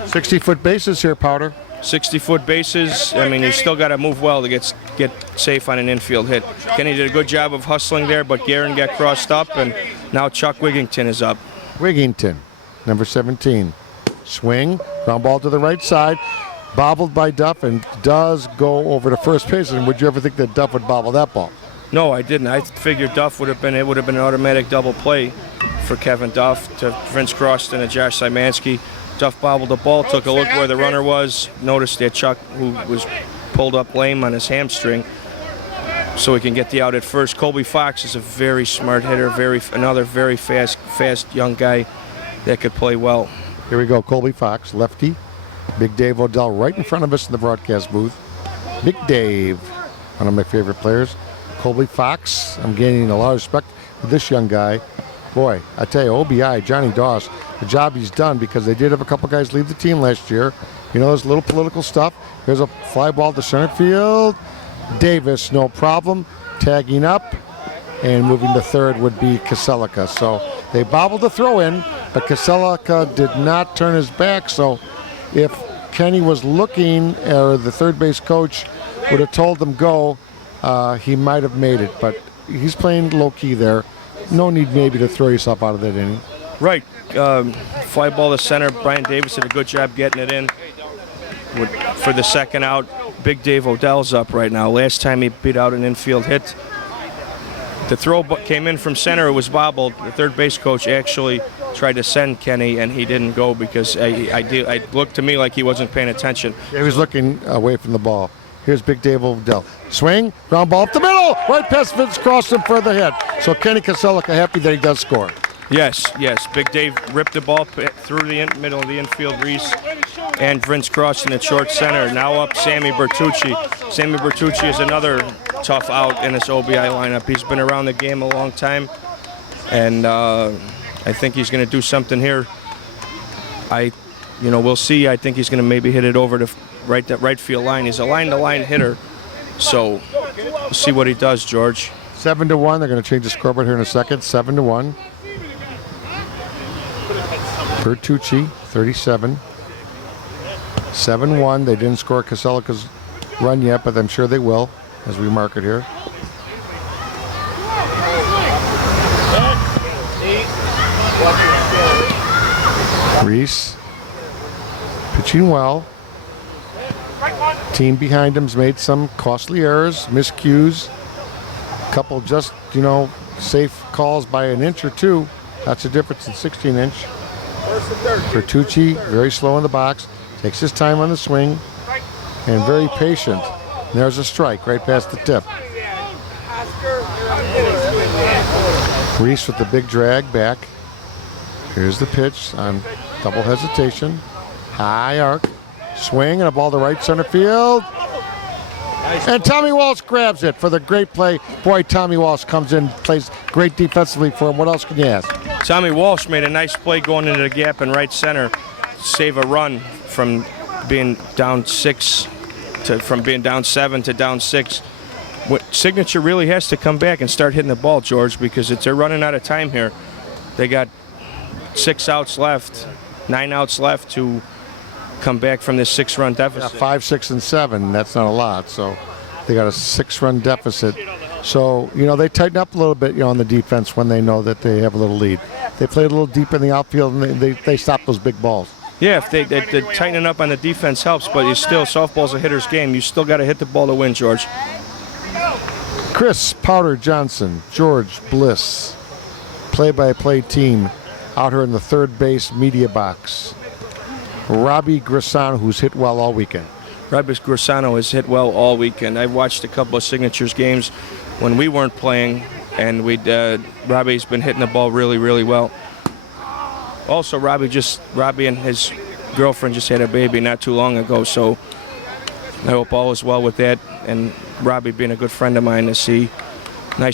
60-foot bases here, Powder. 60-foot bases. I mean, you still got to move well to get safe on an infield hit. Kenny did a good job of hustling there, but Garen got crossed up, and now Chuck Wigginton is up. Wigginton, number 17. Swing, ground ball to the right side, bobbled by Duff, and does go over to first base. And would you ever think that Duff would bobble that ball? No, I didn't. I figured Duff would have been an automatic double play for Kevin Duff to Vince Crosston and Josh Szymanski. Duff bobbled the ball, took a look where the runner was, noticed that Chuck, who was pulled up lame on his hamstring, so he can get the out at first. Colby Fox is a very smart hitter, another very fast young guy that could play well. Here we go, Colby Fox, lefty. Big Dave Odell right in front of us in the broadcast booth. Big Dave, one of my favorite players. Colby Fox, I'm gaining a lot of respect for this young guy. Boy, I tell you, OBI, Johnny Doss, the job he's done, because they did have a couple guys leave the team last year. You know, there's little political stuff. Here's a fly ball to center field. Davis, no problem, tagging up, and moving to third would be Koselico. So they bobbled the throw in, but Koselico did not turn his back. So if Kenny was looking, or the third base coach would have told him go, he might have made it. But he's playing low key there. No need maybe to throw yourself out of that inning. Right. Fly ball to center. Brian Davis did a good job getting it in for the second out. Big Dave Odell's up right now. Last time he beat out an infield hit. The throw came in from center. It was bobbled. The third base coach actually tried to send Kenny, and he didn't go because I looked to me like he wasn't paying attention. Yeah, he was looking away from the ball. Here's Big Dave Odell. Swing, ground ball up the middle, right past Vince Crosston for the hit. So Kenny Koselico happy that he does score. Yes. Big Dave ripped the ball through the middle of the infield. Reese and Vince Crosston at short center. Now up Sammy Bertucci. Sammy Bertucci is another tough out in this OBI lineup. He's been around the game a long time, and I think he's going to do something here. We'll see. I think he's going to maybe hit it over to that right field line. He's a line-to-line hitter, so we'll see what he does, George. 7-1. They're going to change the scoreboard here in a second. 7-1. Bertucci, 37. 7-1. They didn't score Koselico's run yet, but I'm sure they will as we mark it here. Reese pitching well. Team behind him's made some costly errors, miscues. Couple just, safe calls by an inch or two. That's the difference in 16-inch. Bertucci, very slow in the box, takes his time on the swing, and very patient. And there's a strike right past the tip. Reese with the big drag back. Here's the pitch on double hesitation. High arc. Swing and a ball to right center field. And Tommy Walsh grabs it for the great play. Boy, Tommy Walsh comes in, plays great defensively for him. What else can you ask? Tommy Walsh made a nice play going into the gap in right center, save a run from being down 6 from being down 7 to down 6. Signature really has to come back and start hitting the ball, George, because they're running out of time here. They got 6 outs left, 9 outs left to come back from this 6-run deficit. 5, 6, and 7. That's not a lot. So they got a 6-run deficit. So, they tighten up a little bit, on the defense when they know that they have a little lead. They play a little deep in the outfield, and they stop those big balls. Yeah, if they tightening up on the defense helps, but softball's a hitter's game. You still got to hit the ball to win, George. Chris Powder Johnson, George Bliss, play-by-play team out here in the third base media box. Robbie Grisano, who's hit well all weekend. Robbie Grisano has hit well all weekend. I watched a couple of Signatures games when we weren't playing, and Robbie's been hitting the ball really, really well. Also, Robbie and his girlfriend just had a baby not too long ago, so I hope all is well with that. And Robbie being a good friend of mine, nice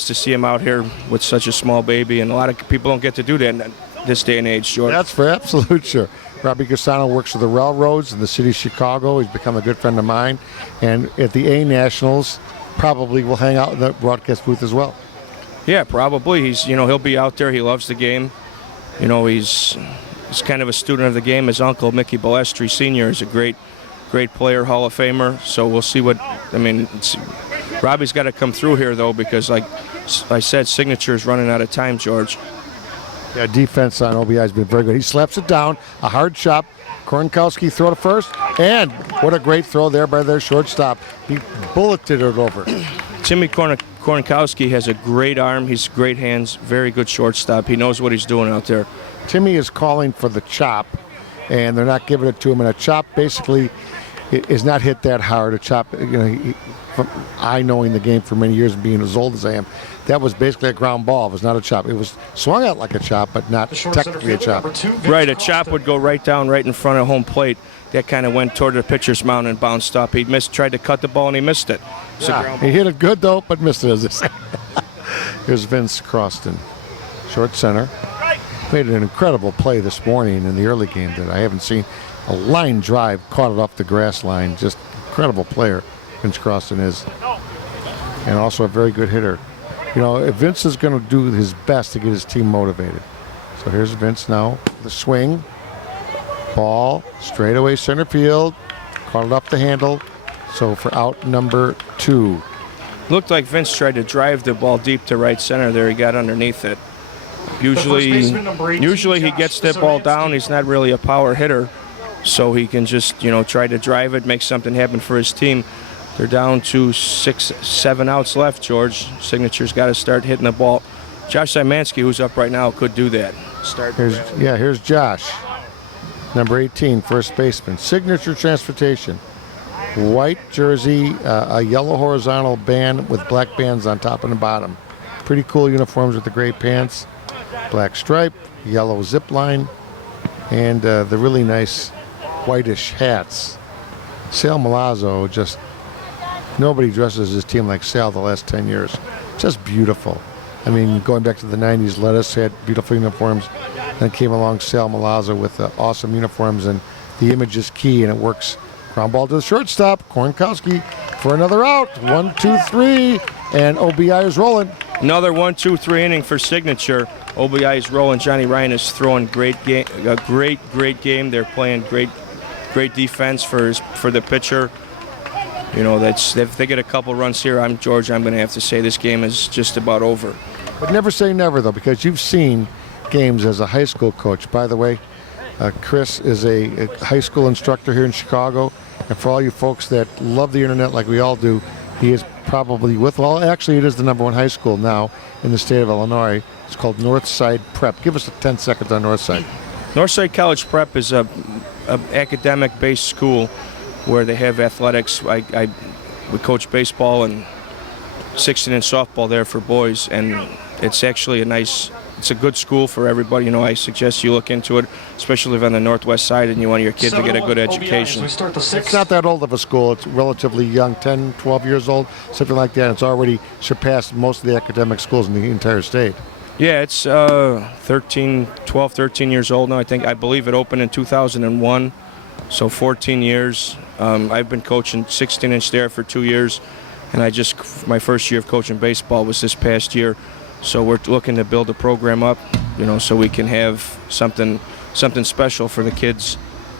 to see him out here with such a small baby, and a lot of people don't get to do that in this day and age, George. That's for absolute sure. Robbie Grisano works for the railroads in the city of Chicago. He's become a good friend of mine, and at the A Nationals, probably will hang out in the broadcast booth as well. Yeah, probably. He'll be out there. He loves the game. He's kind of a student of the game. His uncle, Mickey Balestri Sr., is a great player, Hall of Famer. So we'll see Robbie's got to come through here, though, because, like I said, Signature's running out of time, George. Yeah, defense on OBI has been very good. He slaps it down, a hard chop. Korenkowski throw to first, and what a great throw there by their shortstop. He bulleted it over. Timmy Koronkowski has a great arm. He's great hands, very good shortstop. He knows what he's doing out there. Timmy is calling for the chop, and they're not giving it to him. And a chop basically is not hit that hard. A chop, I knowing the game for many years and being as old as I am, that was basically a ground ball. It was not a chop. It was swung out like a chop, but not technically a chop. Right, a chop would go right down right in front of home plate. That kind of went toward the pitcher's mound and bounced up. He tried to cut the ball, and he missed it. He hit it good, though, but missed it, as they say. Here's Vince Crosston, short center. Made an incredible play this morning in the early game that I haven't seen. A line drive, caught it off the grass line. Just incredible player, Vince Crosston is. And also a very good hitter. If Vince is going to do his best to get his team motivated. So here's Vince now, the swing. Ball, straightaway center field. Caught it up the handle. So for out number 2. Looked like Vince tried to drive the ball deep to right center there. He got underneath it. Usually he gets that ball down. He's not really a power hitter. So he can just, try to drive it, make something happen for his team. They're down to 6, 7 outs left, George. Signature's got to start hitting the ball. Josh Szymanski, who's up right now, could do that. Here's Josh. Number 18, first baseman. Signature transportation. White jersey, a yellow horizontal band with black bands on top and the bottom. Pretty cool uniforms with the gray pants. Black stripe, yellow zip line, and the really nice whitish hats. Sal Milazzo, just nobody dresses his team like Sal the last 10 years. Just beautiful. I mean, going back to the 90s, Lettuce had beautiful uniforms. Then came along Sal Milazzo with awesome uniforms, and the image is key, and it works. Ground ball to the shortstop. Korenkowski for another out. 1, 2, 3, and OBI is rolling. Another 1, 2, 3 inning for Signature. OBI is rolling. Johnny Ryan is throwing great game. A great game. They're playing great defense for the pitcher. If they get a couple runs here, I'm going to have to say this game is just about over. But never say never, though, because you've seen games as a high school coach. By the way, Chris is a high school instructor here in Chicago. And for all you folks that love the internet like we all do, he is probably actually it is the #1 high school now in the state of Illinois. It's called Northside Prep. Give us 10 seconds on Northside. Northside College Prep is a academic-based school where they have athletics. We coach baseball and 16 and softball there for boys, and it's actually it's a good school for everybody. You know, I suggest you look into it, especially if on the northwest side and you want your kid to get a good education. It's not that old of a school. It's relatively young, 10, 12 years old, something like that. It's already surpassed most of the academic schools in the entire state. Yeah, it's 12, 13 years old now. I believe it opened in 2001, so 14 years. I've been coaching 16-inch there for 2 years, and my first year of coaching baseball was this past year. So we're looking to build a program up, so we can have something special for the kids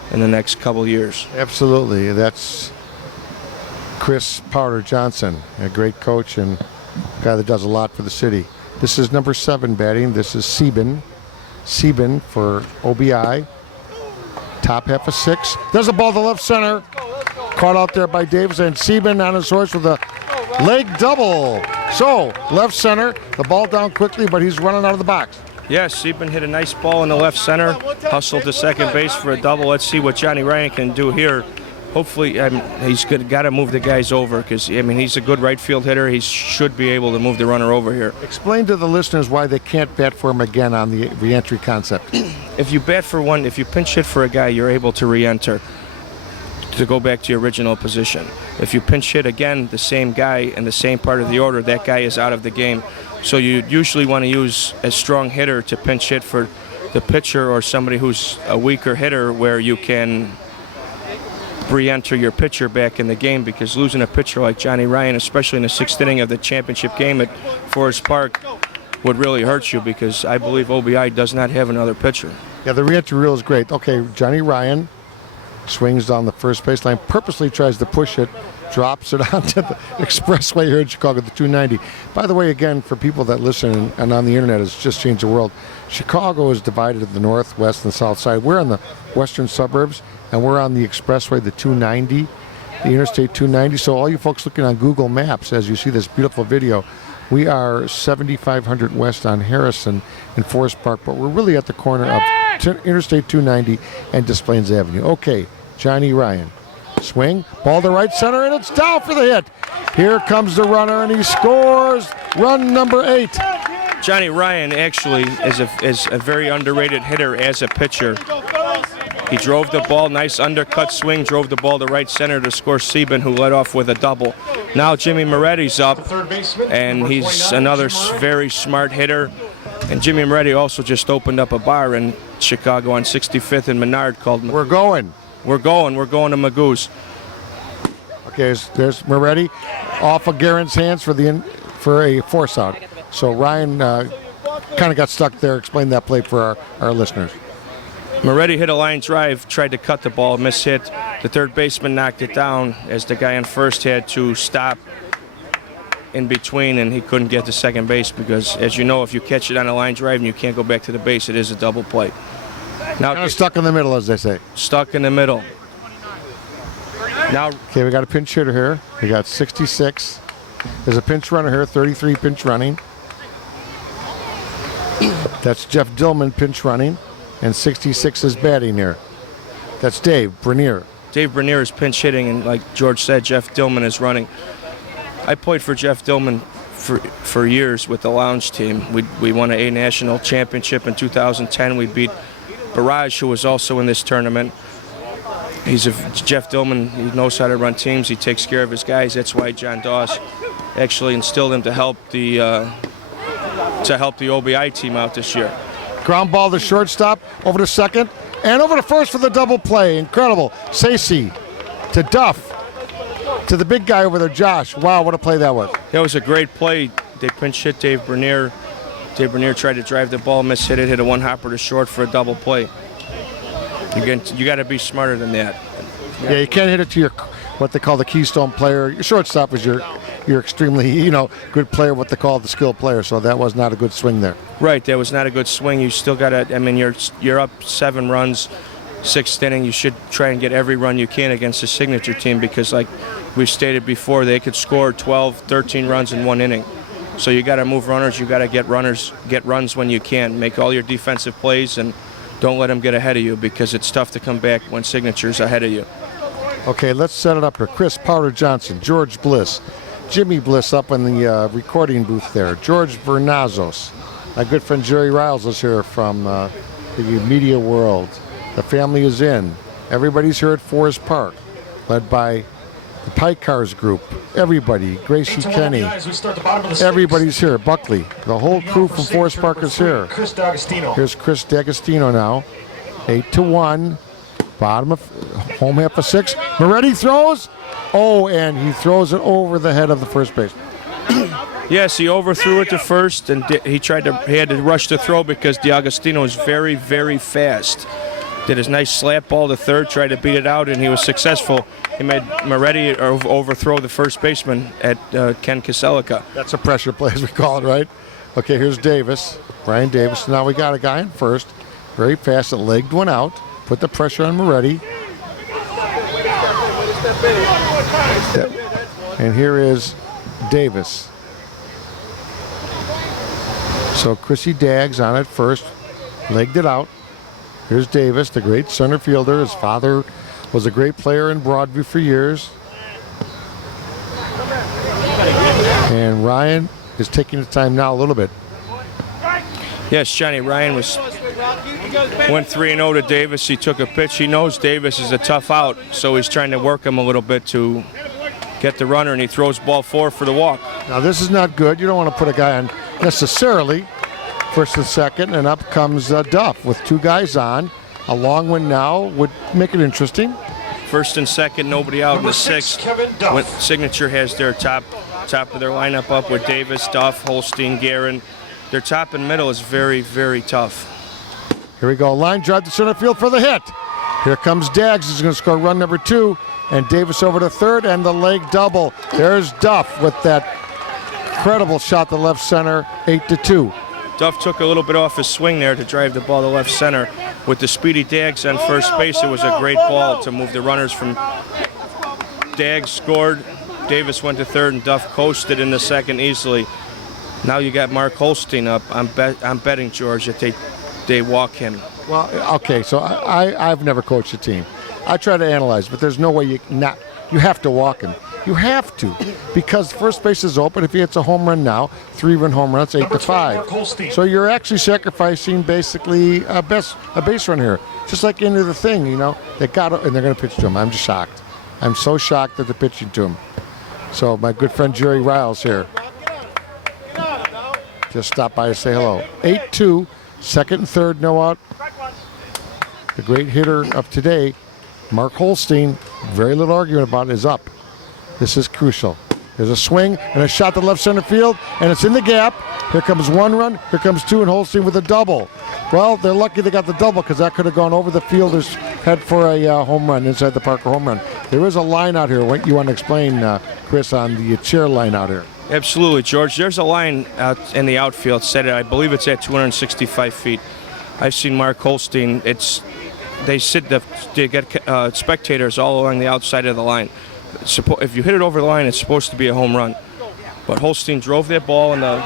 in the next couple years. Absolutely. That's Chris Powder Johnson, a great coach and a guy that does a lot for the city. This is number 7 batting. This is Sieben. Sieben for OBI. Top half of 6. There's a ball to left center. Caught out there by Davis, and Sieben on his horse with a leg double. So, left center, the ball down quickly, but he's running out of the box. Yeah, Sieben hit a nice ball in the left center, hustled to second base for a double. Let's see what Johnny Ryan can do here. Hopefully, he's got to move the guys over because, he's a good right field hitter. He should be able to move the runner over here. Explain to the listeners why they can't bat for him again on the re-entry concept. If you bat for one, if you pinch hit for a guy, you're able to re-enter to go back to your original position. If you pinch hit again, the same guy in the same part of the order, that guy is out of the game. So you usually want to use a strong hitter to pinch hit for the pitcher or somebody who's a weaker hitter where you can re-enter your pitcher back in the game, because losing a pitcher like Johnny Ryan, especially in the 6th inning of the championship game at Forest Park, would really hurt you, because I believe OBI does not have another pitcher. Yeah, the re-entry rule is great. Okay, Johnny Ryan swings down the first baseline, purposely tries to push it, drops it onto the expressway here in Chicago, the 290. By the way, again, for people that listen and on the internet, it's just changed the world. Chicago is divided into the north, west, and south side. We're in the western suburbs, and we're on the expressway, the 290, the Interstate 290. So all you folks looking on Google Maps, as you see this beautiful video, we are 7500 west on Harrison in Forest Park, but we're really at the corner of Interstate 290 and Des Plaines Avenue. Okay, Johnny Ryan. Swing, ball to right center, and it's down for the hit. Here comes the runner, and he scores run number 8. Johnny Ryan actually is a very underrated hitter as a pitcher. He drove the ball, nice undercut swing, drove the ball to right center to score Sieben, who led off with a double. Now Jimmy Moretti's up, and he's another very smart hitter. And Jimmy Moretti also just opened up a bar in Chicago on 65th and Menard called We're going to Magoo's. Okay, there's Moretti off of Garen's hands for a force out. So Ryan kind of got stuck there. Explain that play for our listeners. Moretti hit a line drive, tried to cut the ball, mishit. The third baseman knocked it down as the guy on first had to stop in between, and he couldn't get to second base because, as you know, if you catch it on a line drive and you can't go back to the base, it is a double play. Now kind of stuck in the middle, as they say. Stuck in the middle. Now, okay, we got a pinch hitter here. We got 66. There's a pinch runner here, 33 pinch running. That's Jeff Dillman pinch running, and 66 is batting here. That's Dave Bernier. Dave Bernier is pinch hitting, and like George said, Jeff Dillman is running. I played for Jeff Dillman for years with the Lounge team. We won a national championship in 2010. We beat Barrage, who was also in this tournament. Jeff Dillman, he knows how to run teams. He takes care of his guys. That's why John Doss actually instilled him to help the OBI team out this year. Ground ball to shortstop, over to second, and over to first for the double play. Incredible. Sacy to Duff, to the big guy over there, Josh. Wow, what a play that was. That was a great play. They pinch hit Dave Bernier. Dave Bernier tried to drive the ball, mishit it, hit a one-hopper to short for a double play. You got to be smarter than that. Yeah, you can't hit it to your what they call the keystone player. Your shortstop is your extremely good player, what they call the skilled player. So that was not a good swing there. Right, that was not a good swing. You still got to. I mean, you're up 7 runs, 6th inning. You should try and get every run you can against the signature team because, like we stated before, they could score 12, 13 runs in 1 inning. So you got to move runners. You got to get runs when you can. Make all your defensive plays and don't let him get ahead of you because it's tough to come back when Signature's ahead of you. Okay, let's set it up here. Chris Powder Johnson, George Bliss, Jimmy Bliss up in the recording booth there, George Vernazos. My good friend Jerry Riles is here from the media world. The family is in. Everybody's here at Forest Park, led by the Pike Cars group. Everybody, Gracie Kenny, everybody's here. Buckley, the whole crew from Forest Park is here. Chris Dagostino. Here's Chris Dagostino now. 8-1. Bottom of home half of 6. Moretti throws. Oh, and he throws it over the head of the first baseman. Yes, he overthrew it to first, and he had to rush the throw because Dagostino is very, very fast. Did his nice slap ball to third, tried to beat it out, and he was successful. He made Moretti overthrow the first baseman at Ken Koselico. That's a pressure play, as we call it, right? Okay, here's Davis, Brian Davis. Now we got a guy in first, very fast, that legged one out, put the pressure on Moretti. And here is Davis. So Chrissy Daggs on at first, legged it out. Here's Davis, the great center fielder. His father was a great player in Broadview for years. And Ryan is taking his time now a little bit. Yes, Johnny Ryan went 3-0 to Davis. He took a pitch. He knows Davis is a tough out, so he's trying to work him a little bit to get the runner, and he throws ball 4 for the walk. Now this is not good. You don't want to put a guy on necessarily first and second, and up comes Duff with 2 guys on. A long one now would make it interesting. First and second, nobody out in the 6th. When Signature has their top of their lineup up with Davis, Duff, Holstein, Garen. Their top and middle is very, very tough. Here we go. Line drive to center field for the hit. Here comes Daggs. He's going to score run number 2. And Davis over to third, and the leg double. There's Duff with that incredible shot to left center, 8-2. Duff took a little bit off his swing there to drive the ball to left center. With the speedy Daggs on first base, it was a great ball to move the runners from. Daggs scored, Davis went to third, and Duff coasted in the second easily. Now you got Mark Holstein up. I'm betting, George, that they walk him. Well, okay, so I've never coached a team. I try to analyze, but there's no way you have to walk him. You have to, because first base is open. If he hits a home run now, 3-run home runs, 8-5. So you're actually sacrificing basically a base run here, just like into the thing, you know. And they're going to pitch to him. I'm just shocked. I'm so shocked that they're pitching to him. So my good friend Jerry Riles here just stopped by to say hello. 8-2, second and third, no out. The great hitter of today, Mark Holstein, very little argument about it, is up. This is crucial. There's a swing and a shot to left center field, and it's in the gap. Here comes 1 run, here comes 2, and Holstein with a double. Well, they're lucky they got the double because that could have gone over the fielder's head for a home run, inside the Parker home run. There is a line out here. What you want to explain, Chris, on the chair line out here? Absolutely, George. There's a line out in the outfield set. I believe it's at 265 feet. I've seen Mark Holstein. They get spectators all along the outside of the line. If you hit it over the line, it's supposed to be a home run. But Holstein drove that ball in the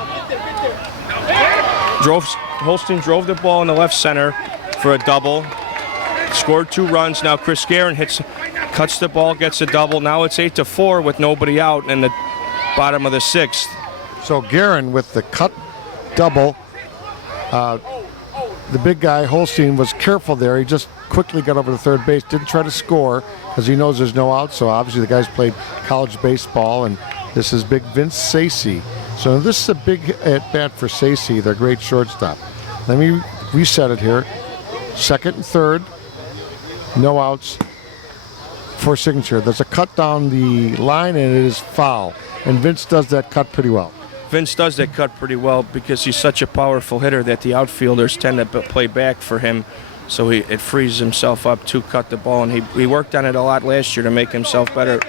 left center for a double. Scored 2 runs. Now Chris Garen cuts the ball, gets a double. Now it's 8-4 with nobody out in the bottom of the 6th. So Garen with the cut double. The big guy, Holstein, was careful there. He just quickly got over to third base, didn't try to score because he knows there's no out. So obviously the guy's played college baseball, and this is big Vincey. So this is a big at-bat for Sacy, their great shortstop. Let me reset it here. Second and third, no outs for Signature. There's a cut down the line, and it is foul. And Vince does that cut pretty well. Vince does that cut pretty well because he's such a powerful hitter that the outfielders tend to play back for him. So it frees himself up to cut the ball, and he worked on it a lot last year to make himself better.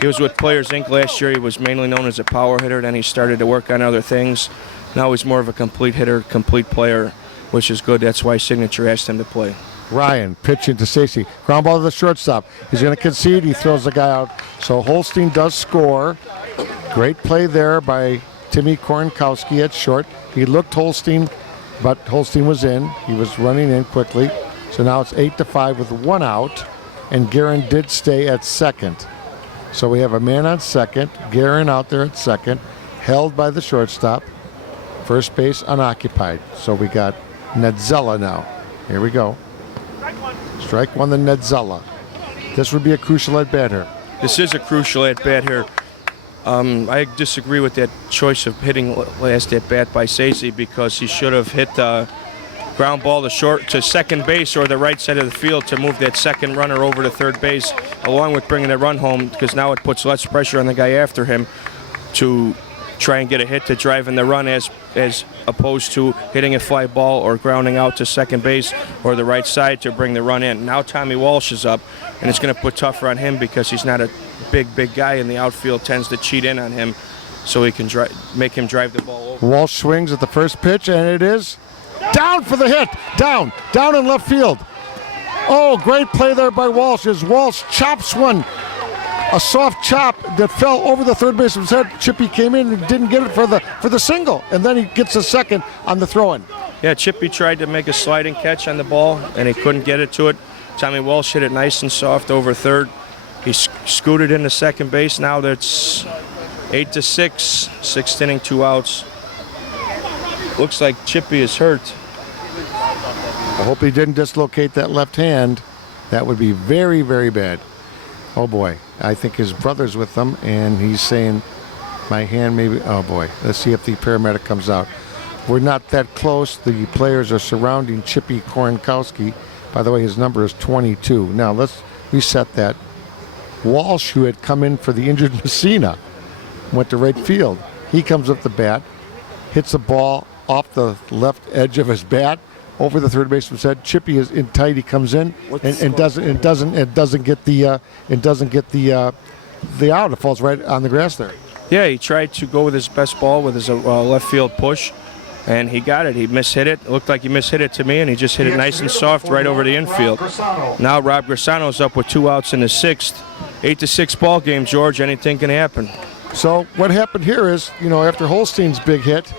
He was with Players Inc. last year. He was mainly known as a power hitter. Then he started to work on other things. Now he's more of a complete hitter, complete player, which is good. That's why Signature asked him to play. Ryan pitching to Sacy. Ground ball to the shortstop. He's going to concede. He throws the guy out. So Holstein does score. Great play there by Timmy Koronkowski at short. He looked Holstein but Holstein was in. He was running in quickly. So now it's 8-5 with 1 out, and Garen did stay at second. So we have a man on second, Garen out there at second, held by the shortstop. First base unoccupied. So we got Nedzella now. Here we go. Strike one to Nedzella. This would be a crucial at bat here. This is a crucial at bat here. I disagree with that choice of hitting last at bat by Stacey, because he should have hit the ground ball to second base or the right side of the field to move that second runner over to third base, along with bringing the run home, because now it puts less pressure on the guy after him to try and get a hit to drive in the run, as opposed to hitting a fly ball or grounding out to second base or the right side to bring the run in. Now Tommy Walsh is up, and it's going to put tougher on him because he's not a big guy, and the outfield tends to cheat in on him, so he can make him drive the ball over. Walsh swings at the first pitch, and it is down for the hit. Down in left field. Oh, great play there by Walsh as Walsh chops one. A soft chop that fell over the third baseman's head. Chippy came in and didn't get it for the single, and then he gets a second on the throw-in. Yeah, Chippy tried to make a sliding catch on the ball, and he couldn't get it to it. Tommy Walsh hit it nice and soft over third. He scooted into second base. Now that's 8-6, 6th inning, 2 outs. Looks like Chippy is hurt. I hope he didn't dislocate that left hand. That would be very, very bad. Oh boy, I think his brother's with them, and he's saying, my hand maybe, oh boy. Let's see if the paramedic comes out. We're not that close. The players are surrounding Chippy Korenkowski. By the way, his number is 22. Now let's reset that. Walsh, who had come in for the injured Messina, went to right field. He comes up the bat, hits the ball off the left edge of his bat, over the third baseman's head. Chippy is in tight. He comes in and doesn't get the out. It falls right on the grass there. Yeah, he tried to go with his best ball with his left field push, and he got it. He mishit it. It looked like he mishit it to me, and he just hit it nice and soft right over the infield. Now Rob Grisano's up with 2 outs in the 6th. 8-6 ball game, George. Anything can happen. So what happened here is, after Holstein's big hit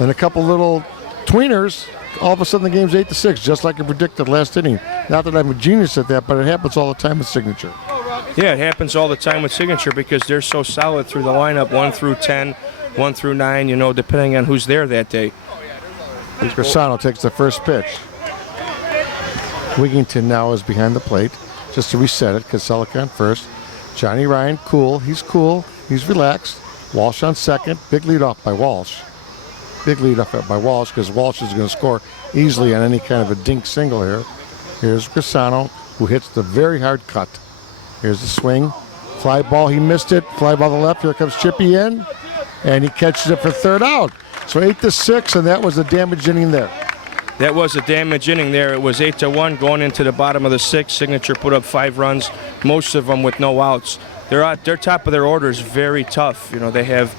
and a couple little tweeners, all of a sudden the game's 8-6, just like I predicted last inning. Not that I'm a genius at that, but it happens all the time with Signature. Yeah, it happens all the time with Signature because they're so solid through the lineup, 1 through 10, 1 through 9, depending on who's there that day. Grisano takes the first pitch. Wigginton now is behind the plate. Just to reset it, Koselico on first. Johnny Ryan, cool. He's relaxed. Walsh on second. Big lead off by Walsh. Because Walsh is going to score easily on any kind of a dink single here. Here's Grisano, who hits the very hard cut. Here's the swing. Fly ball, he missed it. Fly ball to the left. Here comes Chippy in, and he catches it for third out. So 8-6, and that was a damage inning there. That was a damage inning there. It was 8-1 going into the bottom of the 6th. Signature put up 5 runs, most of them with no outs. Their top of their order is very tough. They have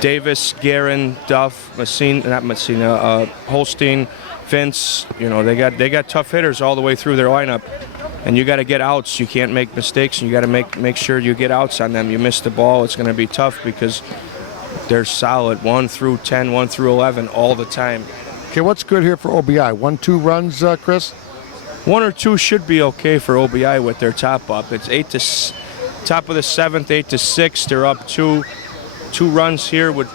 Davis, Garen, Duff, Holstein, Vince. They got tough hitters all the way through their lineup, and you got to get outs. You can't make mistakes, and you got to make sure you get outs on them. You miss the ball, it's going to be tough because they're solid 1 through 10, 1 through 11 all the time. Okay, what's good here for OBI? 1-2 runs, Chris? 1 or 2 should be okay for OBI with their top up. It's top of the 7th, 8-6. They're up 2. 2 runs here would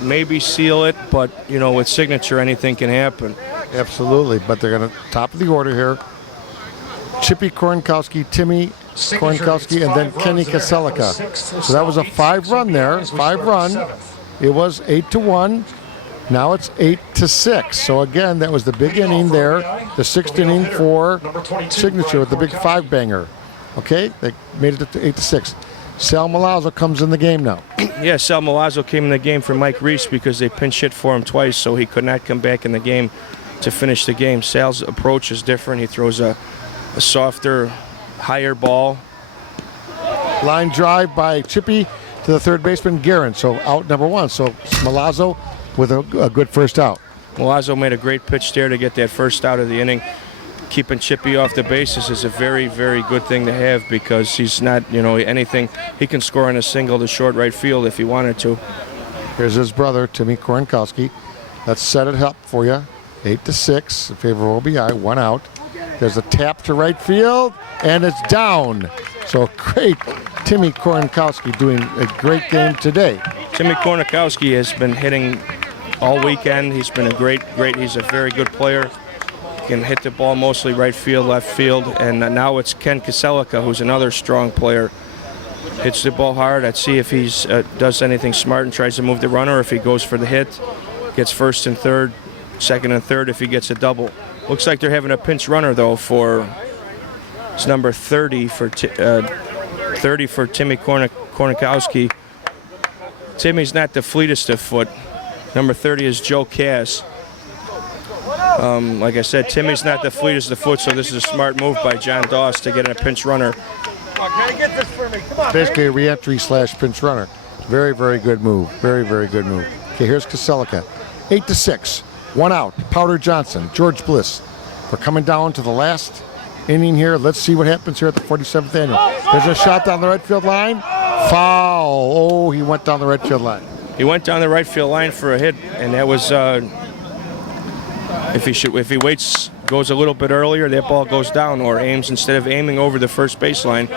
maybe seal it, but with Signature, anything can happen. Absolutely, but they're going to top of the order here. Chippy Korenkowski, Timmy Koronkowski, and then Kenny Koselico. So that was a 5-run there. 5-run. It was 8-1. Now it's 8-6. So again, that was the big inning there. The 6th inning for Signature with the big 5-banger. Okay, they made it to 8-6. Sal Milazzo comes in the game now. Yeah, Sal Milazzo came in the game for Mike Reese because they pinch hit for him twice, so he could not come back in the game to finish the game. Sal's approach is different. He throws a softer, higher ball. Line drive by Chippy to the third baseman, Garen. So out number 1. So Milazzo with a good first out. Milazzo made a great pitch there to get that first out of the inning. Keeping Chippy off the bases is a very, very good thing to have because he's not, anything. He can score in a single to short right field if he wanted to. Here's his brother, Timmy Koronkowski. Let's set it up for you. 8-6 in favor of OBI. 1 out. There's a tap to right field, and it's down. So great. Timmy Koronkowski doing a great game today. Timmy Koronkowski has been hitting all weekend. He's been he's a very good player. He can hit the ball mostly right field, left field, and now it's Ken Koselico, who's another strong player. Hits the ball hard. I'd see if he does anything smart and tries to move the runner, if he goes for the hit, gets first and third, second and third if he gets a double. Looks like they're having a pinch runner, though, for it's number 30 for Timmy Koronkowski. Timmy's not the fleetest of foot. Number 30 is Joe Cass. Like I said, Timmy's not the fleetest of foot, so this is a smart move by John Doss to get in a pinch runner. Basically a re-entry / pinch runner. Very, very good move. Very, very good move. Okay, here's Koselico. 8-6. 1 out. Powder Johnson, George Bliss. We're coming down to the last inning here. Let's see what happens here at the 47th annual. There's a shot down the right field line. Foul. Oh, he went down the right field line. He went down the right field line for a hit, and that was if he waits, goes a little bit earlier, that ball goes down, or aims, instead of aiming over the first baseline,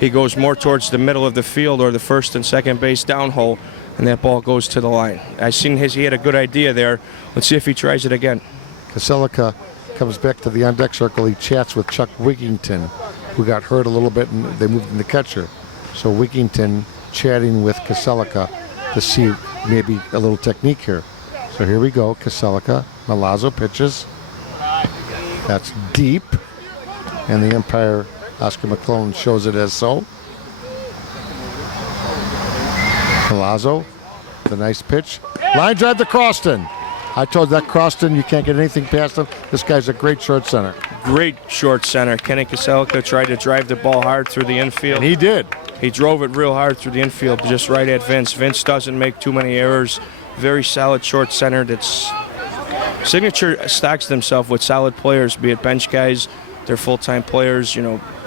he goes more towards the middle of the field or the first and second base down hole, and that ball goes to the line. I seen he had a good idea there. Let's see if he tries it again. Koselico comes back to the on-deck circle. He chats with Chuck Wigginton, who got hurt a little bit, and they moved him to catcher. So Wigginton chatting with Koselico to see maybe a little technique here. So here we go. Koselico, Malazzo pitches. That's deep, and the umpire, Oscar McClellan, shows it as so. Malazzo, the nice pitch. Line drive to Crosston. I told that Crosston, you can't get anything past him. This guy's a great short center. Great short center. Kenny Koselico tried to drive the ball hard through the infield. And he did. He drove it real hard through the infield, just right at Vince. Vince doesn't make too many errors. Very solid short center. Signature stocks themselves with solid players, be it bench guys, they're full-time players,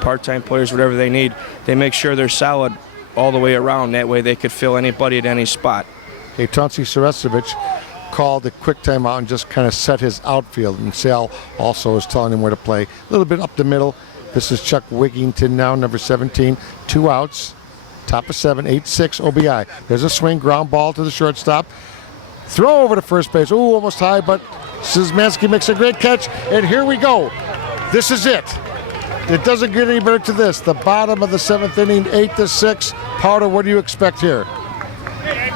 part-time players, whatever they need. They make sure they're solid all the way around. That way they could fill anybody at any spot. Okay, Tonsi Saracevic called a quick timeout and just kind of set his outfield. And Sal also is telling him where to play. A little bit up the middle. This is Chuck Wigginton now, number 17. 2 outs. Top of 7, 8-6 OBI. There's a swing, ground ball to the shortstop. Throw over to first base. Ooh, almost high, but Szymanski makes a great catch. And here we go. This is it. It doesn't get any better to this. The bottom of the 7th inning, 8-6. Powder, what do you expect here?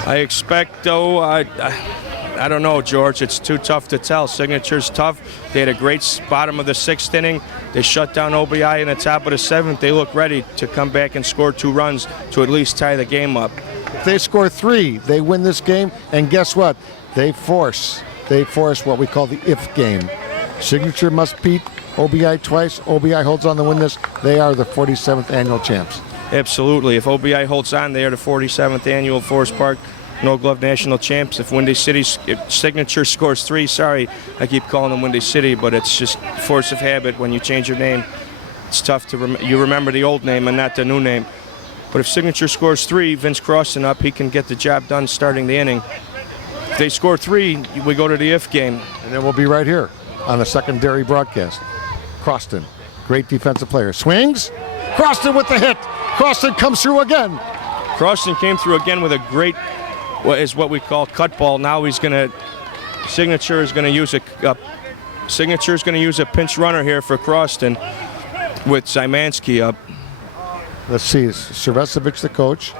I expect, though, I don't know, George. It's too tough to tell. Signature's tough. They had a great bottom of the 6th inning. They shut down OBI in the top of the 7th. They look ready to come back and score 2 runs to at least tie the game up. If they score 3, they win this game. And guess what? They force what we call the if game. Signature must beat OBI twice. OBI holds on to win this. They are the 47th annual champs. Absolutely. If OBI holds on, they are the 47th annual Forest Park No Glove National Champs. If Signature scores 3, sorry, I keep calling them Windy City, but it's just force of habit. When you change your name, it's tough to you remember the old name and not the new name. But if Signature scores 3, Vince Crosston up, he can get the job done starting the inning. If they score 3, we go to the if game. And then we'll be right here on the secondary broadcast. Crosston, great defensive player. Swings. Crosston with the hit. Crosston comes through again. Crosston came through again with a great, what we call cut ball. Now Signature is going to use a pinch runner here for Crosston with Szymanski up. Let's see, Saracevic, the coach,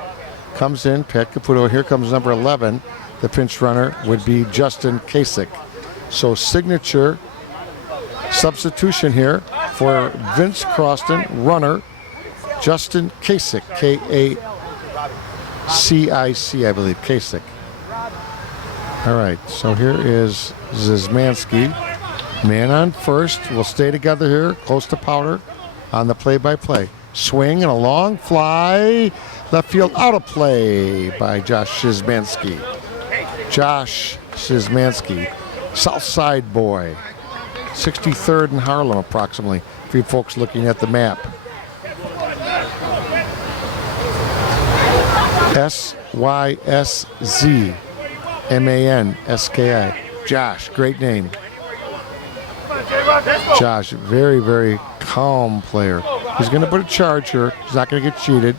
comes in. Pat Caputo. Here comes number 11. The pinch runner would be Justin Kasich. So Signature substitution here for Vince Crosston, runner Justin Kasich, K-A-C-I-C, I believe, Kasich. All right, so here is Szymanski. Man on first. We'll stay together here, close to Powder on the play-by-play. Swing and a long fly. Left field out of play by Josh Szymanski. Josh Szymanski, South Side boy. 63rd in Harlem, approximately, for you folks looking at the map. Syszmanski, Josh, great name. Josh, very, very calm player. He's going to put a charge here. He's not going to get cheated.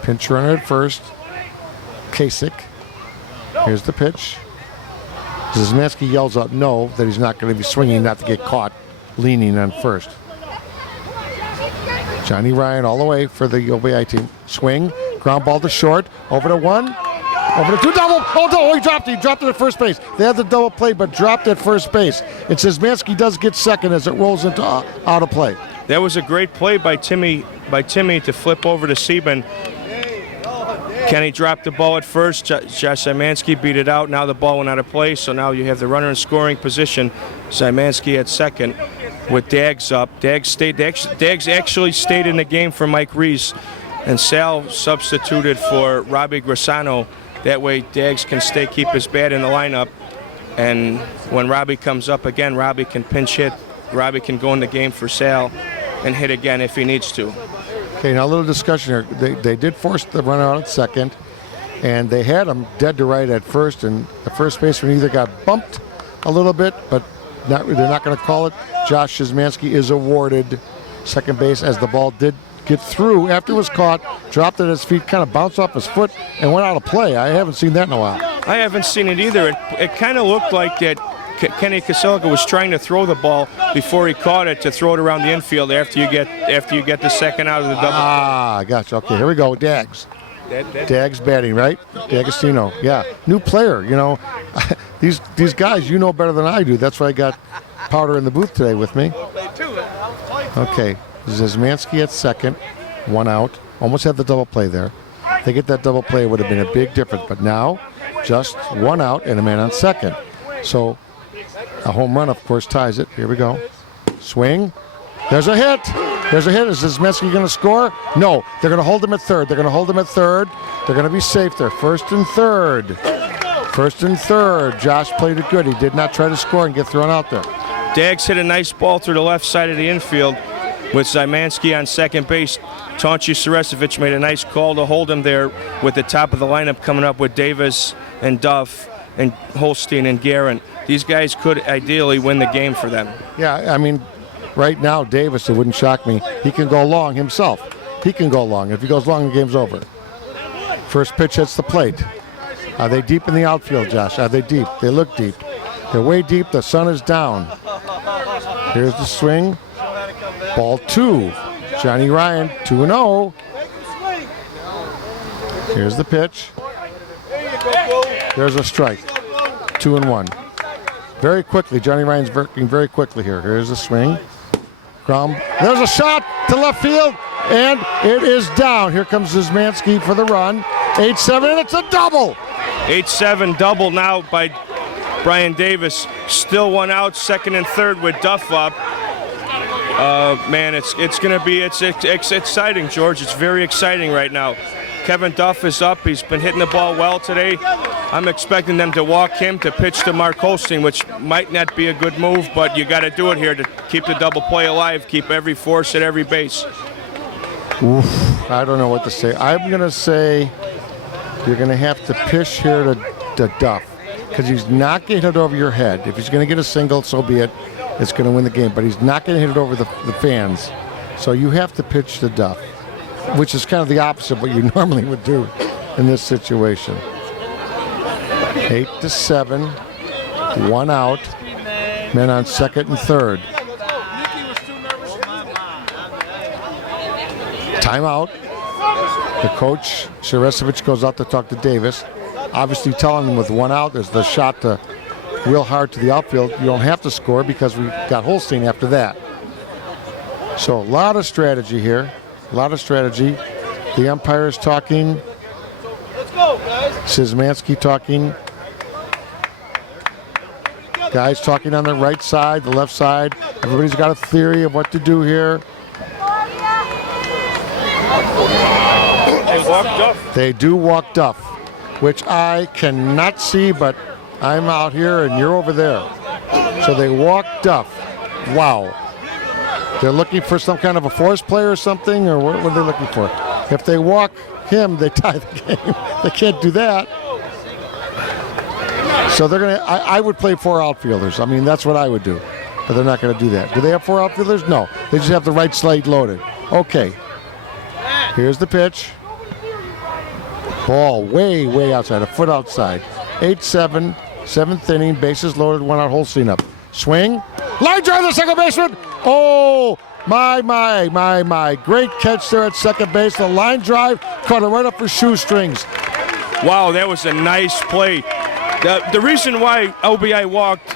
Pinch runner at first. Kasich. Here's the pitch. Zizmansky yells out no, that he's not going to be swinging, not to get caught leaning on first. Johnny Ryan all the way for the OBI team. Swing, ground ball to short, over to one, over to two, double. Oh, no, he dropped it at first base. They had the double play, but dropped at first base. And Zizmansky does get second as it rolls into out of play. That was a great play by Timmy to flip over to Sieben. Kenny dropped the ball at first. Josh Zizmansky beat it out. Now the ball went out of play, so now you have the runner in scoring position. Zizmansky at second with Dags up. Dags actually stayed in the game for Mike Reese, and Sal substituted for Robbie Grisano. That way Dags can keep his bat in the lineup, and when Robbie comes up again, Robbie can pinch hit. Robbie can go in the game for Sal and hit again if he needs to. Okay, now a little discussion here. They did force the run out at second, and they had him dead to right at first, and the first baseman either got bumped a little bit, but they're not going to call it. Josh Zizmansky is awarded second base as the ball did get through after it was caught, dropped at his feet, kind of bounced off his foot, and went out of play. I haven't seen that in a while. I haven't seen it either. It kind of looked like that Kenny Koselico was trying to throw the ball before he caught it to throw it around the infield after you get the second out of the double. Ah, gotcha. Okay, here we go. Dags. Dags batting, right? Dagostino. Yeah, new player. You know, these guys you know better than I do. That's why I got Powder in the booth today with me. Okay, Zizmansky at second, one out. Almost had the double play there. If they get that double play, it would have been a big difference. But now, just one out and a man on second. So a home run, of course, ties it. Here we go. Swing. There's a hit. There's a hit. Is Zizmansky going to score? No. They're going to hold him at third. They're going to hold him at third. They're going to be safe there. First and third. First and third. Josh played it good. He did not try to score and get thrown out there. Dags hit a nice ball through the left side of the infield with Zizmansky on second base. Tonchi Saresevich made a nice call to hold him there with the top of the lineup coming up with Davis and Duff and Holstein and Garen. These guys could ideally win the game for them. Yeah, I mean, right now, Davis, it wouldn't shock me. He can go long himself. He can go long. If he goes long, the game's over. First pitch hits the plate. Are they deep in the outfield, Josh? Are they deep? They look deep. They're way deep. The sun is down. Here's the swing. Ball two. Johnny Ryan, 2-0. Here's the pitch. There's a strike. 2-1. Very quickly. Johnny Ryan's working very quickly here. Here's the swing. There's a shot to left field, and it is down. Here comes Zizmansky for the run. 8-7, and it's a double. 8-7 double now by Brian Davis. Still one out, second and third with Duff up. Man, it's exciting, George. It's very exciting right now. Kevin Duff is up. He's been hitting the ball well today. I'm expecting them to walk him to pitch to Mark Holstein, which might not be a good move, but you got to do it here to keep the double play alive, keep every force at every base. Oof, I don't know what to say. I'm going to say you're going to have to pitch here to Duff because he's not going to hit it over your head. If he's going to get a single, so be it. It's going to win the game, but he's not going to hit it over the fans. So you have to pitch to Duff, which is kind of the opposite of what you normally would do in this situation. 8-7, one out, men on second and third. Timeout. The coach, Saresevich, goes out to talk to Davis. Obviously telling him with one out, there's the shot to real hard to the outfield. You don't have to score because we got Holstein after that. So a lot of strategy here. A lot of strategy. The umpire is talking. Let's go, guys. Zizmansky talking. Guys talking on the right side, the left side. Everybody's got a theory of what to do here. They walk Duff. They do walk Duff, which I cannot see, but I'm out here and you're over there. So they walk Duff. Wow. They're looking for some kind of a force play or something, or what are they looking for? If they walk him, they tie the game. They can't do that. So they're going to, I would play 4 outfielders. I mean, that's what I would do. But they're not going to do that. Do they have 4 outfielders? No. They just have the right slate loaded. Okay. Here's the pitch. Ball way, way outside, a foot outside. 8-7, 7th inning, bases loaded, 1 out, Holstein up. Swing. Line drive to the second baseman. Oh, my. Great catch there at second base. The line drive caught it right up for shoestrings. Wow, that was a nice play. The reason why OBI walked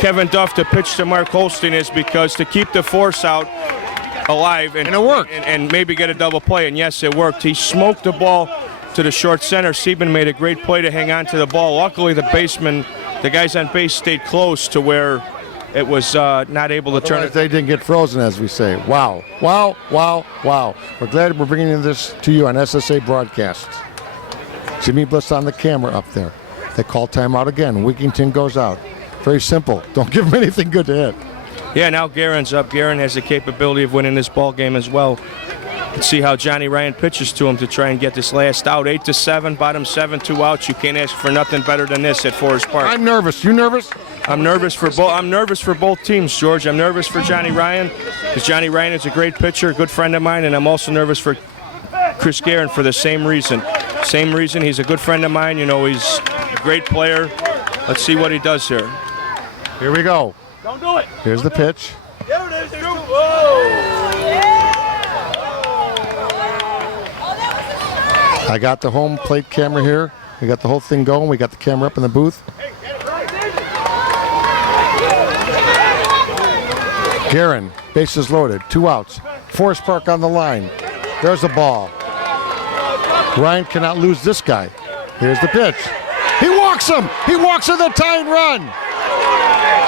Kevin Duff to pitch to Mark Holstein is because to keep the force out alive and it worked. And maybe get a double play. And yes, it worked. He smoked the ball to the short center. Sieben made a great play to hang on to the ball. Luckily, the guys on base stayed close to where it was not able to turn it. They didn't get frozen, as we say. Wow. We're glad we're bringing this to you on SSA Broadcast. Jimmy Bliss on the camera up there. They call timeout again. Wigginton goes out. Very simple. Don't give him anything good to hit. Yeah, now Garen's up. Garen has the capability of winning this ball game as well. Let's see how Johnny Ryan pitches to him to try and get this last out. 8-7, bottom 7, 2 outs. You can't ask for nothing better than this at Forest Park. I'm nervous. You nervous? I'm nervous for both. I'm nervous for both teams, George. I'm nervous for Johnny Ryan because Johnny Ryan is a great pitcher, a good friend of mine, and I'm also nervous for Chris Garen for the same reason. Same reason. He's a good friend of mine. You know, he's a great player. Let's see what he does here. Here we go. Don't do it. Here's the pitch. There it is. Whoa. I got the home plate camera here. We got the whole thing going. We got the camera up in the booth. Garen, bases loaded, 2 outs. Forest Park on the line. There's the ball. Ryan cannot lose this guy. Here's the pitch. He walks him. He walks in the tying run.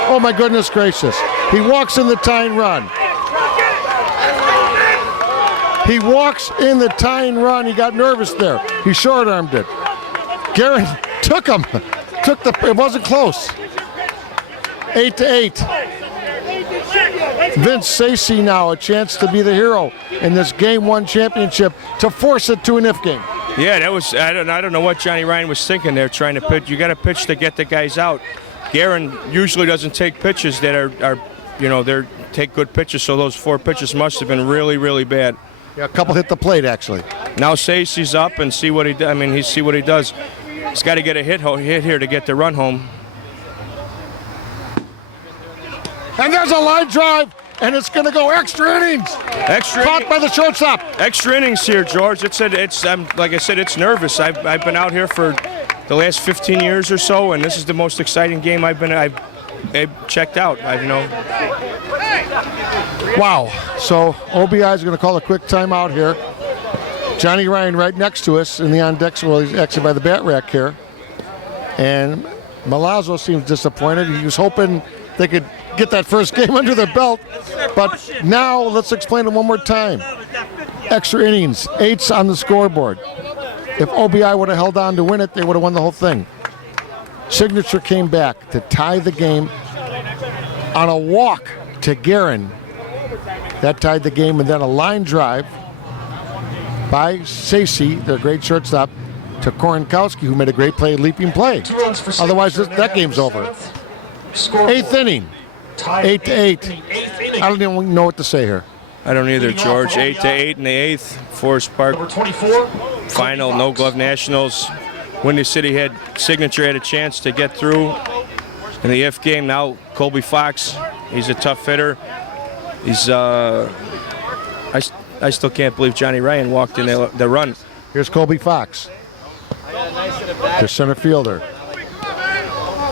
Oh my goodness gracious. He walks in the tying run. He walks in the tying run. He got nervous there. He short-armed it. Garen took him. It wasn't close. 8-8. Vincey now a chance to be the hero in this Game 1 championship to force it to an if game. Yeah, that was. I don't know what Johnny Ryan was thinking there, trying to pitch. You got to pitch to get the guys out. Garen usually doesn't take pitches that are they take good pitches. So those 4 pitches must have been really, really bad. Yeah, a couple hit the plate actually. Now Stacey's up and see what he does. I mean, he see what he does. He's got to get a hit here to get the run home. And there's a line drive, and it's going to go extra innings. Caught by the shortstop. Extra innings here, George. Like I said, it's nervous. I've been out here for the last 15 years or so, and this is the most exciting game I've checked out. Wow. So OBI is going to call a quick timeout here. Johnny Ryan right next to us in the on deck. Well, he's actually by the bat rack here. And Malazzo seems disappointed. He was hoping they could get that first game under their belt. But now let's explain it one more time. Extra innings, 8s on the scoreboard. If OBI would have held on to win it, they would have won the whole thing. Signature came back to tie the game on a walk to Garen. That tied the game, and then a line drive by Stacey, their great shortstop, to Korenkowski, who made a great play, leaping play. Otherwise, that game's over. 8th inning, 8-8. I don't even know what to say here. I don't either, George. 8-8 in the 8th. Forest Park final, no glove nationals. Windy City had Signature had a chance to get through in the if game. Now Colby Fox, he's a tough hitter. He's I still can't believe Johnny Ryan walked in the run. Here's Colby Fox, the center fielder.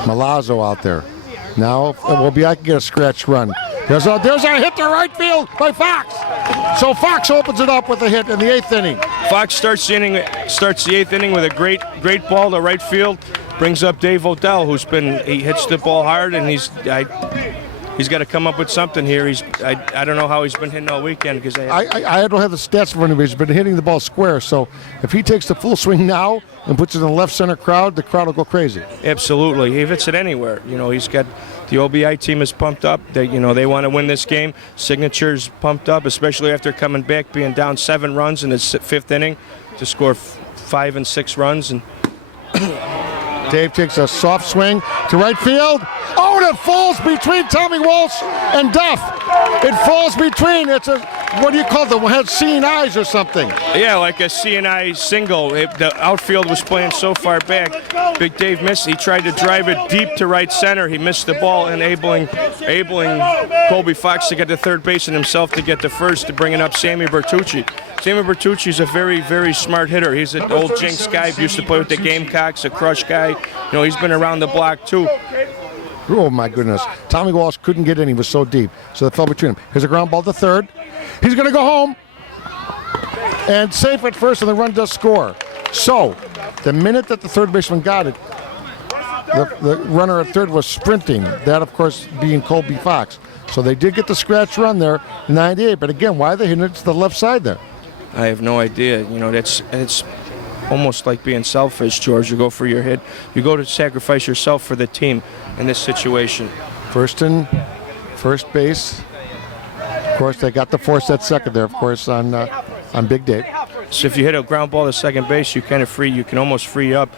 Malazzo out there. Now OBI can get a scratch run. There's a hit to right field by Fox. So Fox opens it up with a hit in the 8th inning. Fox starts the 8th inning with a great ball to right field. Brings up Dave Odell, he hits the ball hard, and he's got to come up with something here. I don't know how he's been hitting all weekend because I don't have the stats in front of me. He's been hitting the ball square. So if he takes the full swing now and puts it in the left center crowd, the crowd will go crazy. Absolutely, he hits it anywhere. He's got the OBI team is pumped up. They want to win this game. Signature's pumped up, especially after coming back, being down 7 runs in the 5th inning to score 5 and 6 runs. And Dave takes a soft swing to right field. Oh, and it falls between Tommy Walsh and Duff. It falls between. It's a, what do you call it? Had seeing eyes or something. Yeah, like a CNI single. The outfield was playing so far back. Big Dave missed. He tried to drive it deep to right center. He missed the ball, enabling Colby Fox to get to third base and himself to get to first, to bringing up Sammy Bertucci. Sammy Bertucci is a very, very smart hitter. He's an old Jinx guy. Used to play with the Gamecocks, a Crush guy. You know, he's been around the block too. Oh my goodness. Tommy Walsh couldn't get in. He was so deep. So it fell between them. Here's a ground ball to third. He's going to go home. And safe at first, and the run does score. So the minute that the third baseman got it, the runner at third was sprinting. That, of course, being Colby Fox. So they did get the scratch run there, 98. But again, why are they hitting it to the left side there? I have no idea. You know, it's almost like being selfish, George. You go for your hit. You go to sacrifice yourself for the team in this situation. First base. Of course, they got the force at second there, of course, on Big Dave. So if you hit a ground ball to second base, you can almost free up,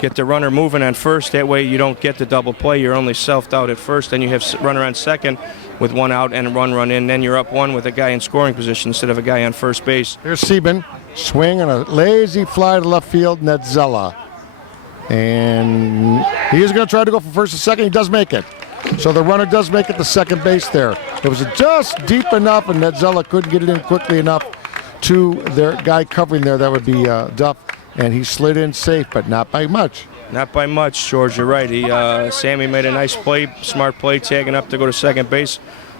get the runner moving on first. That way you don't get the double play. You're only selfed out at first. Then you have runner on second with one out and run in. Then you're up one with a guy in scoring position instead of a guy on first base. Here's Sieben. Swing and a lazy fly to left field, Nedzella. And he is going to try to go for first and second. He does make it. So the runner does make it to second base there. It was just deep enough, and Nedzella couldn't get it in quickly enough to their guy covering there. That would be Duff. And he slid in safe, but not by much. Not by much, George. You're right. Sammy made a nice play, smart play, tagging up to go to second base.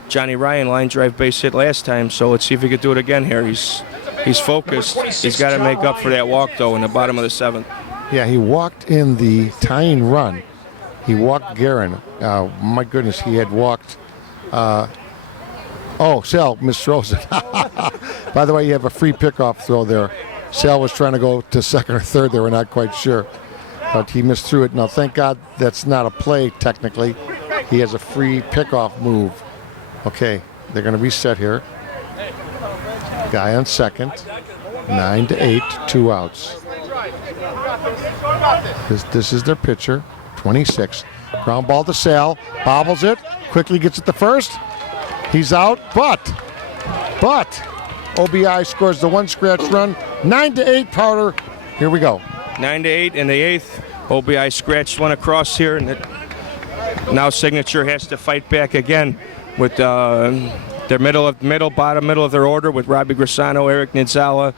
Johnny Ryan line drive base hit last time, so let's see if he could do it again here. He's focused. He's got to make up for that walk, though, in the bottom of the seventh. Yeah, he walked in the tying run. He walked Garen. My goodness, he had walked. Sal misthrows it. By the way, you have a free pickoff throw there. Sal was trying to go to second or third. They were not quite sure, but he misthrew it. Now, thank God that's not a play technically. He has a free pickoff move. Okay, they're going to reset here. Guy on second. 9-8, 2 outs. This is their pitcher. 26. Ground ball to Sal. Bobbles it. Quickly gets it to first. He's out, but OBI scores the one scratch run. 9-8, Powder. Here we go. 9-8 in the eighth. OBI scratched one across here, and now Signature has to fight back again with their bottom middle of their order with Robbie Grisano, Eric Nedzella.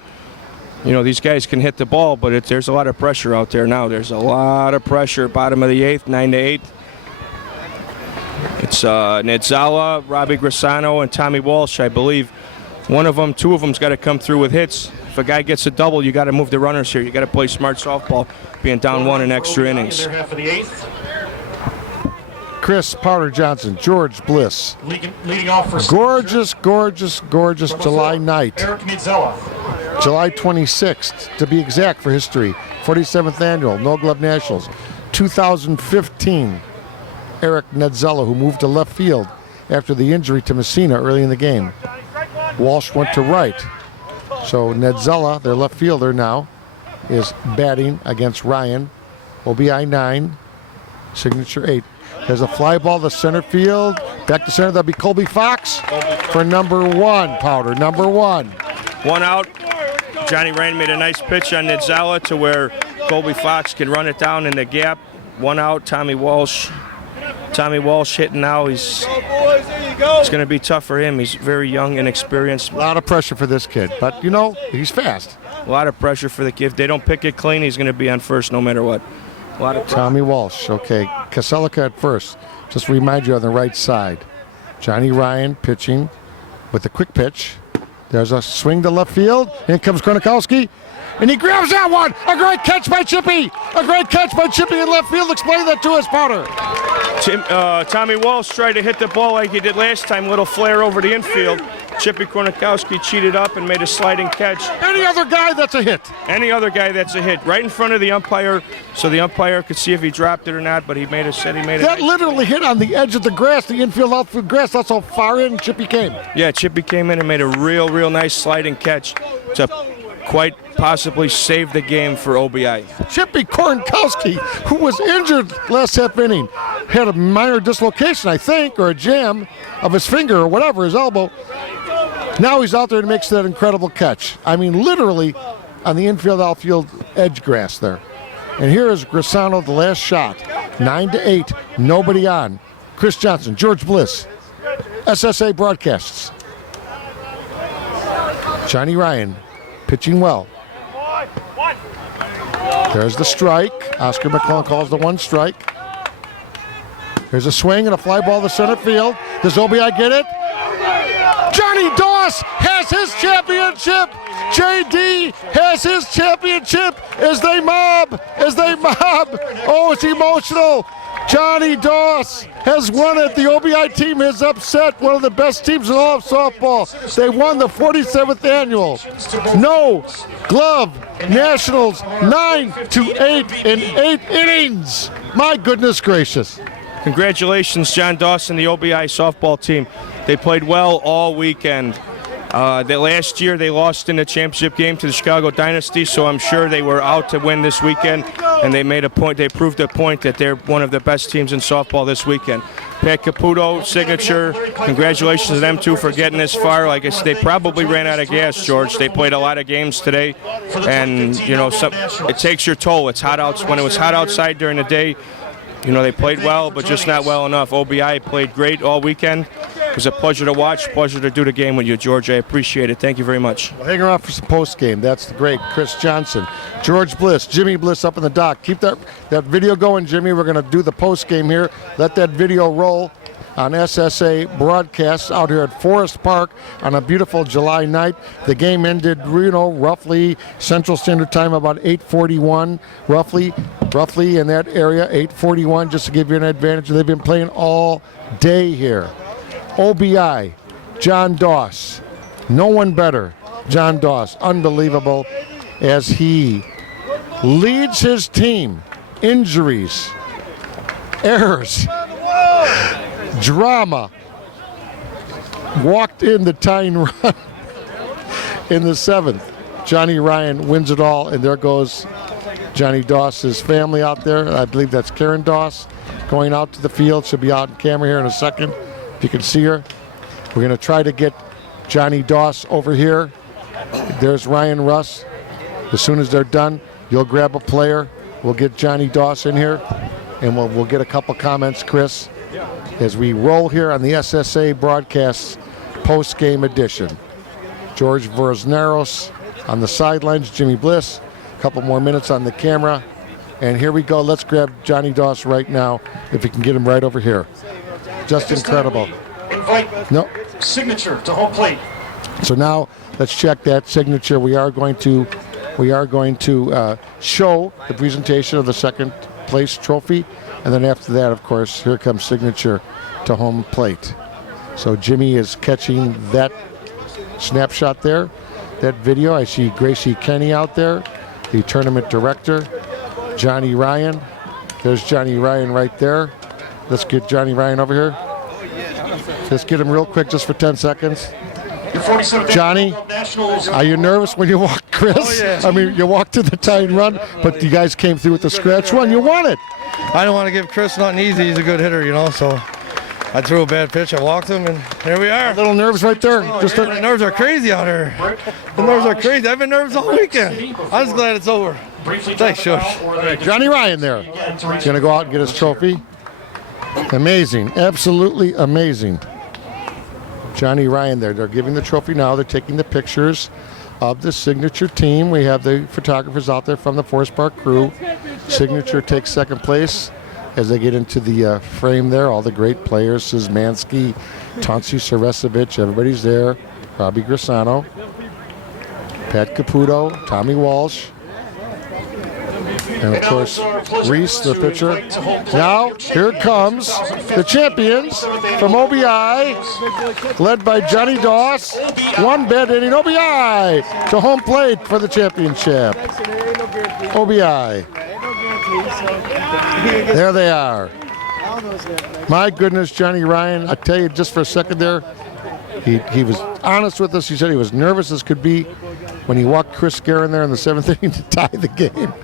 You know, these guys can hit the ball, but there's a lot of pressure out there now. There's a lot of pressure. Bottom of the eighth, 9-8. It's Nedzella, Robbie Grisano, and Tommy Walsh, I believe. Two of them's got to come through with hits. If a guy gets a double, you got to move the runners here. You got to play smart softball, being down one in extra innings. Half of the eighth. Chris Powder Johnson, George Bliss. Leading off for gorgeous July night. Eric Nedzella. July 26th, to be exact, for history. 47th annual No Glove Nationals. 2015. Eric Nedzella, who moved to left field after the injury to Messina early in the game. Walsh went to right. So Nedzella, their left fielder now, is batting against Ryan. OBI 9, Signature 8. There's a fly ball to center field. Back to center, that'll be Colby Fox for number 1, Powder, number 1. One out. Johnny Ryan made a nice pitch on Nedzella to where Colby Fox can run it down in the gap. One out, Tommy Walsh hitting now. It's going to be tough for him. He's very young and inexperienced. A lot of pressure for this kid, but you know, he's fast. A lot of pressure for the kid. If they don't pick it clean, he's going to be on first no matter what. A lot of pressure. Tommy Walsh, okay. Koselico at first. Just to remind you on the right side. Johnny Ryan pitching with a quick pitch. There's a swing to left field. In comes Korenkowski. And he grabs that one. A great catch by Chippy. A great catch by Chippy in left field. Explain that to us, Powder. Tommy Walsh tried to hit the ball like he did last time. Little flare over the infield. Chippy Korenkowski cheated up and made a sliding catch. Any other guy, that's a hit. Any other guy, that's a hit. Right in front of the umpire, so the umpire could see if he dropped it or not, but he made it. That literally hit on the edge of the grass, the infield, outfield grass. That's how far in Chippy came. Yeah, Chippy came in and made a real nice sliding catch to quite possibly saved the game for OBI. Chippy Korenkowski, who was injured last half inning, had a minor dislocation, I think, or a jam of his finger or whatever, his elbow. Now he's out there and makes that incredible catch. I mean, literally on the infield, outfield edge grass there. And here is Grisano, the last shot. 9-8, nobody on. Chris Johnson, George Bliss, SSA Broadcasts. Johnny Ryan pitching well. There's the strike. Oscar McClellan calls the 1 strike. There's a swing and a fly ball to center field. Does OBI get it? Johnny Doss has his championship. JD has his championship as they mob. Oh, it's emotional. Johnny Doss has won it. The OBI team has upset one of the best teams in all of softball. They won the 47th annual No Glove Nationals 9-8 in 8 innings. My goodness gracious. Congratulations, John Doss and the OBI softball team. They played well all weekend. Last year they lost in the championship game to the Chicago Dynasty, so I'm sure they were out to win this weekend, and they made a point. They proved a point that they're one of the best teams in softball this weekend. Pat Caputo, signature. Congratulations to them, too, for getting this far. Like I said, they probably ran out of gas, George. They played a lot of games today, and, you know, it takes your toll. It's hot out. When it was hot outside during the day, you know, they played well, but just not well enough. OBI played great all weekend. It was a pleasure to watch, pleasure to do the game with you, George. I appreciate it. Thank you very much. Well, hang around for some post game. That's the great Chris Johnson, George Bliss, Jimmy Bliss up in the dock. Keep that video going, Jimmy. We're going to do the post game here. Let that video roll on SSA broadcasts out here at Forest Park on a beautiful July night. The game ended, you know, roughly Central Standard Time about 8:41, roughly in that area, 8:41, just to give you an advantage. They've been playing all day here. OBI, John Doss, no one better. John Doss, unbelievable as he leads his team. Injuries, errors, drama. Walked in the tying run in the 7th. Johnny Ryan wins it all, and there goes Johnny Doss's family out there. I believe that's Karen Doss going out to the field. She'll be out in camera here in a second. If you can see her. We're going to try to get Johnny Doss over here. There's Ryan Russ. As soon as they're done, you'll grab a player. We'll get Johnny Doss in here, and we'll get a couple comments, Chris, as we roll here on the SSA broadcast post-game edition. George Vorsnaros on the sidelines, Jimmy Bliss. A couple more minutes on the camera. And here we go. Let's grab Johnny Doss right now, if we can get him right over here. Just incredible. Invite signature to home plate. So now let's check that signature. We are going to show the presentation of the second place trophy, and then after that, of course, here comes signature to home plate. So Jimmy is catching that snapshot there, that video. I see Gracie Kenny out there, the tournament director. Johnny Ryan. There's Johnny Ryan right there. Let's get Johnny Ryan over here. Let's get him real quick just for 10 seconds. Johnny, are you nervous when you walk, Chris? Oh, yeah. I mean, you walked to the tie and run, but you guys came through with the scratch run. You won it. I don't want to give Chris nothing easy. He's a good hitter, you know, so I threw a bad pitch. I walked him, and here we are. A little nerves right there. The nerves are crazy out here. The nerves are crazy. I've been nervous all weekend. I'm just glad it's over. Thanks, George. Johnny Ryan there. He's going to go out and get his trophy. Amazing. Absolutely amazing. Johnny Ryan there. They're giving the trophy now. They're taking the pictures of the signature team. We have the photographers out there from the Forest Park crew. Signature takes second place as they get into the frame there. All the great players, Szymanski, Tonsi Seresevich, everybody's there. Robbie Grisano, Pat Caputo, Tommy Walsh, and of course Reese, the pitcher. Now here comes the champions from OBI, led by Johnny Doss. One bad inning, OBI to home plate for the championship. OBI. There they are. My goodness, Johnny Ryan, I tell you just for a second there, he was honest with us. He said he was nervous as could be. when he walked Chris Garen there in the 7th inning to tie the game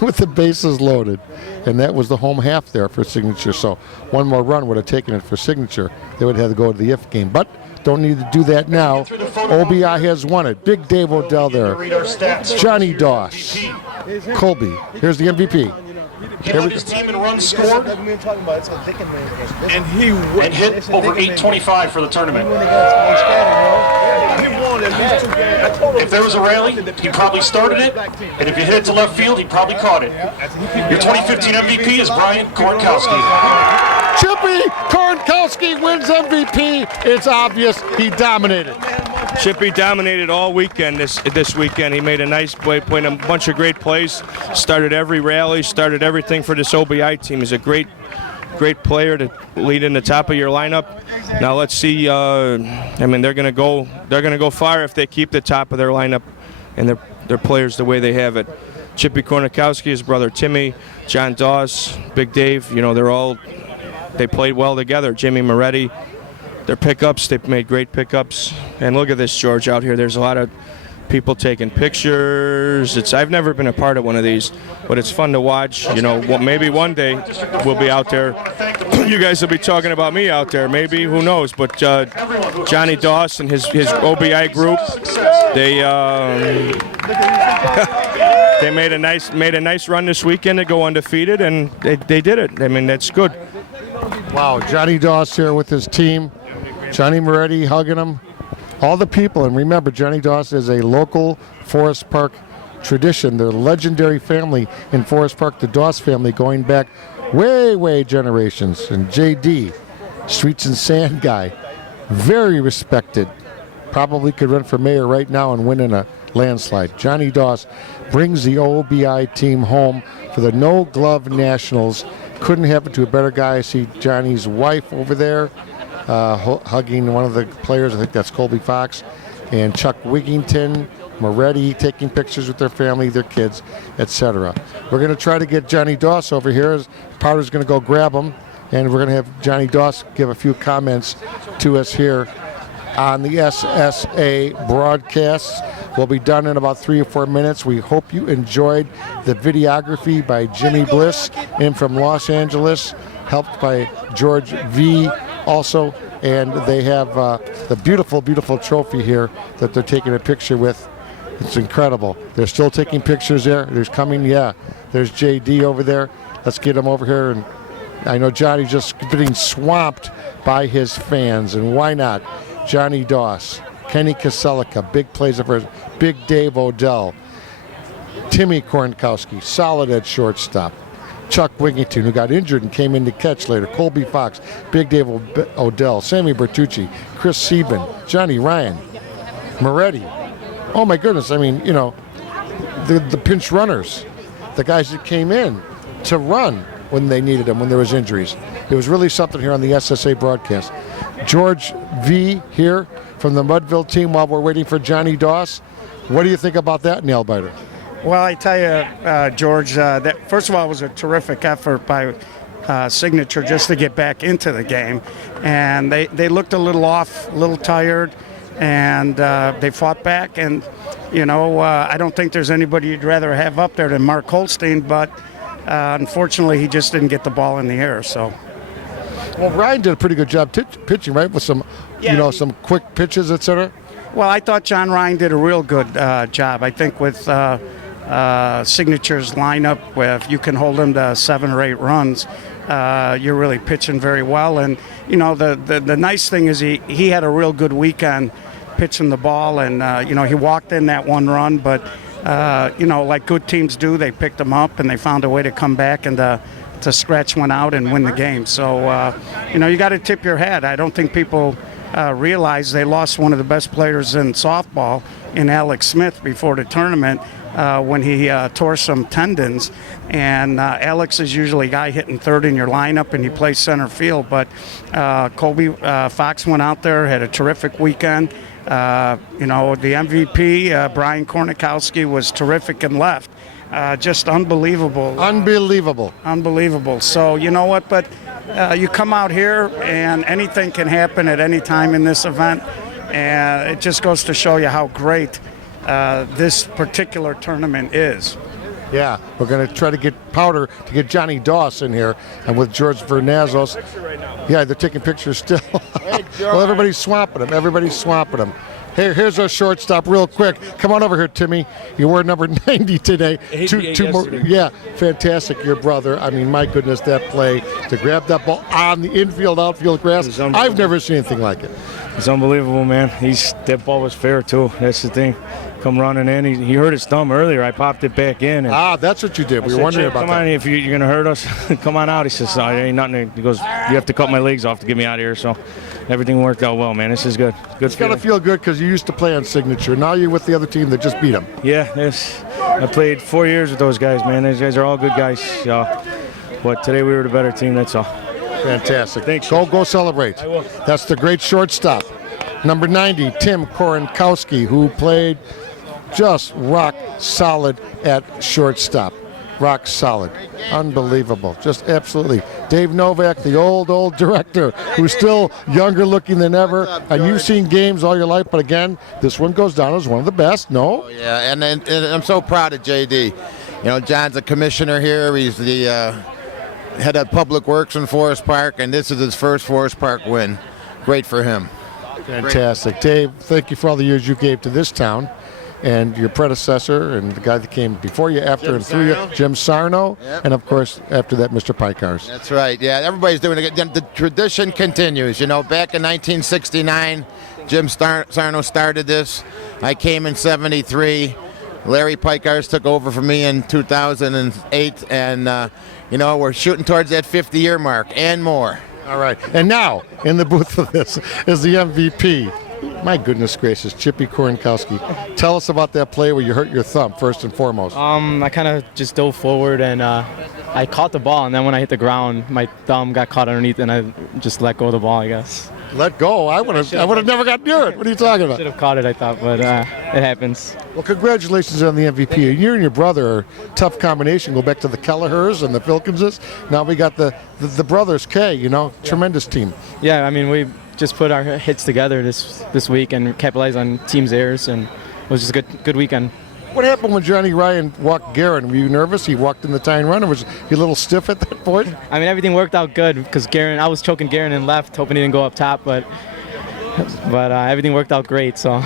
with the bases loaded. And that was the home half there for signature. So one more run would have taken it for signature. They would have had to go to the if game. But don't need to do that now. OBI has won it. Big Dave Odell there. Johnny Doss. Colby. Here's the MVP. He led his team in runs scored and hit over 825 for the tournament. If there was a rally, he probably started it, and if you hit it to left field, he probably caught it. Your 2015 MVP is Brian Korenkowski. Chippy Korenkowski wins MVP. It's obvious he dominated. Chippy dominated all weekend this weekend. He made a nice play, played a bunch of great plays, started every rally, started everything for this OBI team. He's a great player to lead in the top of your lineup. Now let's see. I mean, they're gonna go far if they keep the top of their lineup and their players the way they have it. Chippy Korenkowski, his brother Timmy, John Doss, Big Dave. You know, they played well together. Jimmy Moretti. Their pickups, they've made great pickups. And look at this, George, out here. There's a lot of people taking pictures. I've never been a part of one of these, but it's fun to watch. You know, maybe one day we'll be out there. You guys will be talking about me out there. Maybe, who knows? But Johnny Doss and his OBI group, they made a nice run this weekend to go undefeated, and they did it. I mean, that's good. Wow, Johnny Doss here with his team. Johnny Moretti hugging him. All the people, and remember, Johnny Doss is a local Forest Park tradition. They're a legendary family in Forest Park, the Doss family, going back way generations. And JD, Streets and Sand guy, very respected. Probably could run for mayor right now and win in a landslide. Johnny Doss brings the OBI team home for the No Glove Nationals. Couldn't happen to a better guy. I see Johnny's wife over there hugging one of the players. I think that's Colby Fox. And Chuck Wigginton, Moretti taking pictures with their family, their kids, etc. We're going to try to get Johnny Doss over here. Powder's going to go grab him. And we're going to have Johnny Doss give a few comments to us here on the SSA broadcasts. We'll be done in about 3 or 4 minutes. We hope you enjoyed the videography by Jimmy Bliss in from Los Angeles, helped by George V. also. And they have the beautiful trophy here that they're taking a picture with. It's incredible. They're still taking pictures there. There's JD over there. Let's get him over here. And I know Johnny's just getting swamped by his fans, and why not? Johnny Doss, Kenny Koselico, big plays of hers, Big Dave Odell, Timmy Koronkowski, solid at shortstop, Chuck Wigginton, who got injured and came in to catch later, Colby Fox, Big Dave Odell, Sammy Bertucci, Chris Sieben, Johnny Ryan, Moretti. Oh my goodness, I mean, you know, the pinch runners, the guys that came in to run when they needed them, when there was injuries. It was really something here on the SSA broadcast. George V. here from the Mudville team while we're waiting for Johnny Doss. What do you think about that, nail biter? Well, I tell you, George, that first of all, it was a terrific effort by Signature just to get back into the game. And they looked a little off, a little tired, and they fought back. And, you know, I don't think there's anybody you'd rather have up there than Mark Holstein, but unfortunately, he just didn't get the ball in the air. So. Well, Ryan did a pretty good job pitching, right, with some, some quick pitches, etc. Well, I thought John Ryan did a real good job. I think with Signature's lineup, if you can hold him to 7 or 8 runs, you're really pitching very well. And you know, the nice thing is he had a real good weekend pitching the ball, and you know, he walked in that 1 run, but you know, like good teams do, they picked him up and they found a way to come back and to scratch one out and win the game. So, you know, you got to tip your hat. I don't think people realize they lost one of the best players in softball in Alex Smith before the tournament when he tore some tendons. And Alex is usually a guy hitting third in your lineup, and he plays center field. But Colby Fox went out there, had a terrific weekend. You know, the MVP, Brian Korenkowski, was terrific and left. Just unbelievable. Unbelievable. So, you know what, but you come out here and anything can happen at any time in this event. And it just goes to show you how great this particular tournament is. Yeah, we're going to try to get Powder to get Johnny Doss in here, and with George Vernazos. Yeah, they're taking pictures still. Well, everybody's swamping him. Everybody's swamping him. Here's our shortstop real quick. Come on over here, Timmy. You wore number 90 today. Two more. Yeah, fantastic. Your brother. I mean, my goodness, that play to grab that ball on the infield, outfield grass. I've never seen anything like it. It's unbelievable, man. That ball was fair, too. That's the thing. Come running in. He hurt his thumb earlier. I popped it back in. And that's what you did. We were wondering about that. Come on, if you're going to hurt us, come on out. He says, there ain't nothing. He goes, you have to cut my legs off to get me out of here. So everything worked out well, man. This is good. It's got to feel good because you used to play on Signature. Now you're with the other team that just beat them. Yeah, I played 4 years with those guys, man. Those guys are all good guys. But today we were the better team, that's all. Fantastic. Thanks. Go celebrate. I will. That's the great shortstop. Number 90, Tim Koronkowski, who played just rock solid at shortstop. Rock solid. Unbelievable. Just absolutely. Dave Novak, the old director, who's still younger looking than ever. And you've seen games all your life, but again, this one goes down as one of the best, no? Oh, yeah, and I'm so proud of JD. You know, John's a commissioner here. He's the head of Public Works in Forest Park, and this is his first Forest Park win. Great for him. Fantastic. Dave, thank you for all the years you gave to this town. And your predecessor and the guy that came before you, after and through you, Jim Sarno, and of course after that, Mr. Pikars. That's right. Yeah, everybody's doing it. The tradition continues. You know, back in 1969, Jim Sarno started this. I came in '73. Larry Pikars took over for me in 2008, and you know, we're shooting towards that 50-year mark and more. All right. And now in the booth of this is the MVP. My goodness gracious, Chippy Korenkowski. Tell us about that play where you hurt your thumb, first and foremost. I kind of just dove forward and I caught the ball, and then when I hit the ground, my thumb got caught underneath, and I just let go of the ball, I guess. Let go? I would have never got near it. What are you talking about? Should have caught it, I thought, but it happens. Well, congratulations on the MVP. You and your brother are a tough combination. Go back to the Kelleher's and the Filkinses. Now we got the brothers, K, you know, tremendous team. Yeah, I mean, we just put our hits together this week and capitalized on team's errors, and it was just a good weekend. What happened when Johnny Ryan walked Garen? Were you nervous? He walked in the tying run, or was he a little stiff at that point? I mean, everything worked out good because I was choking Garen in left, hoping he didn't go up top, but everything worked out great. So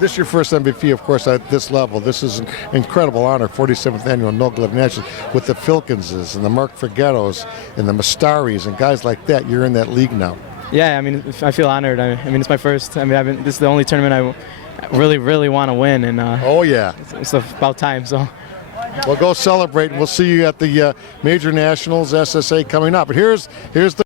this is your first MVP, of course, at this level. This is an incredible honor, 47th annual No Glove Nationals, with the Filkinses and the Mark Forgettos and the Mastaris and guys like that. You're in that league now. Yeah, I mean, I feel honored. I mean, it's my first. I mean, this is the only tournament I really want to win, and oh yeah, it's about time. So we'll go celebrate, and we'll see you at the Major Nationals SSA coming up. But here's the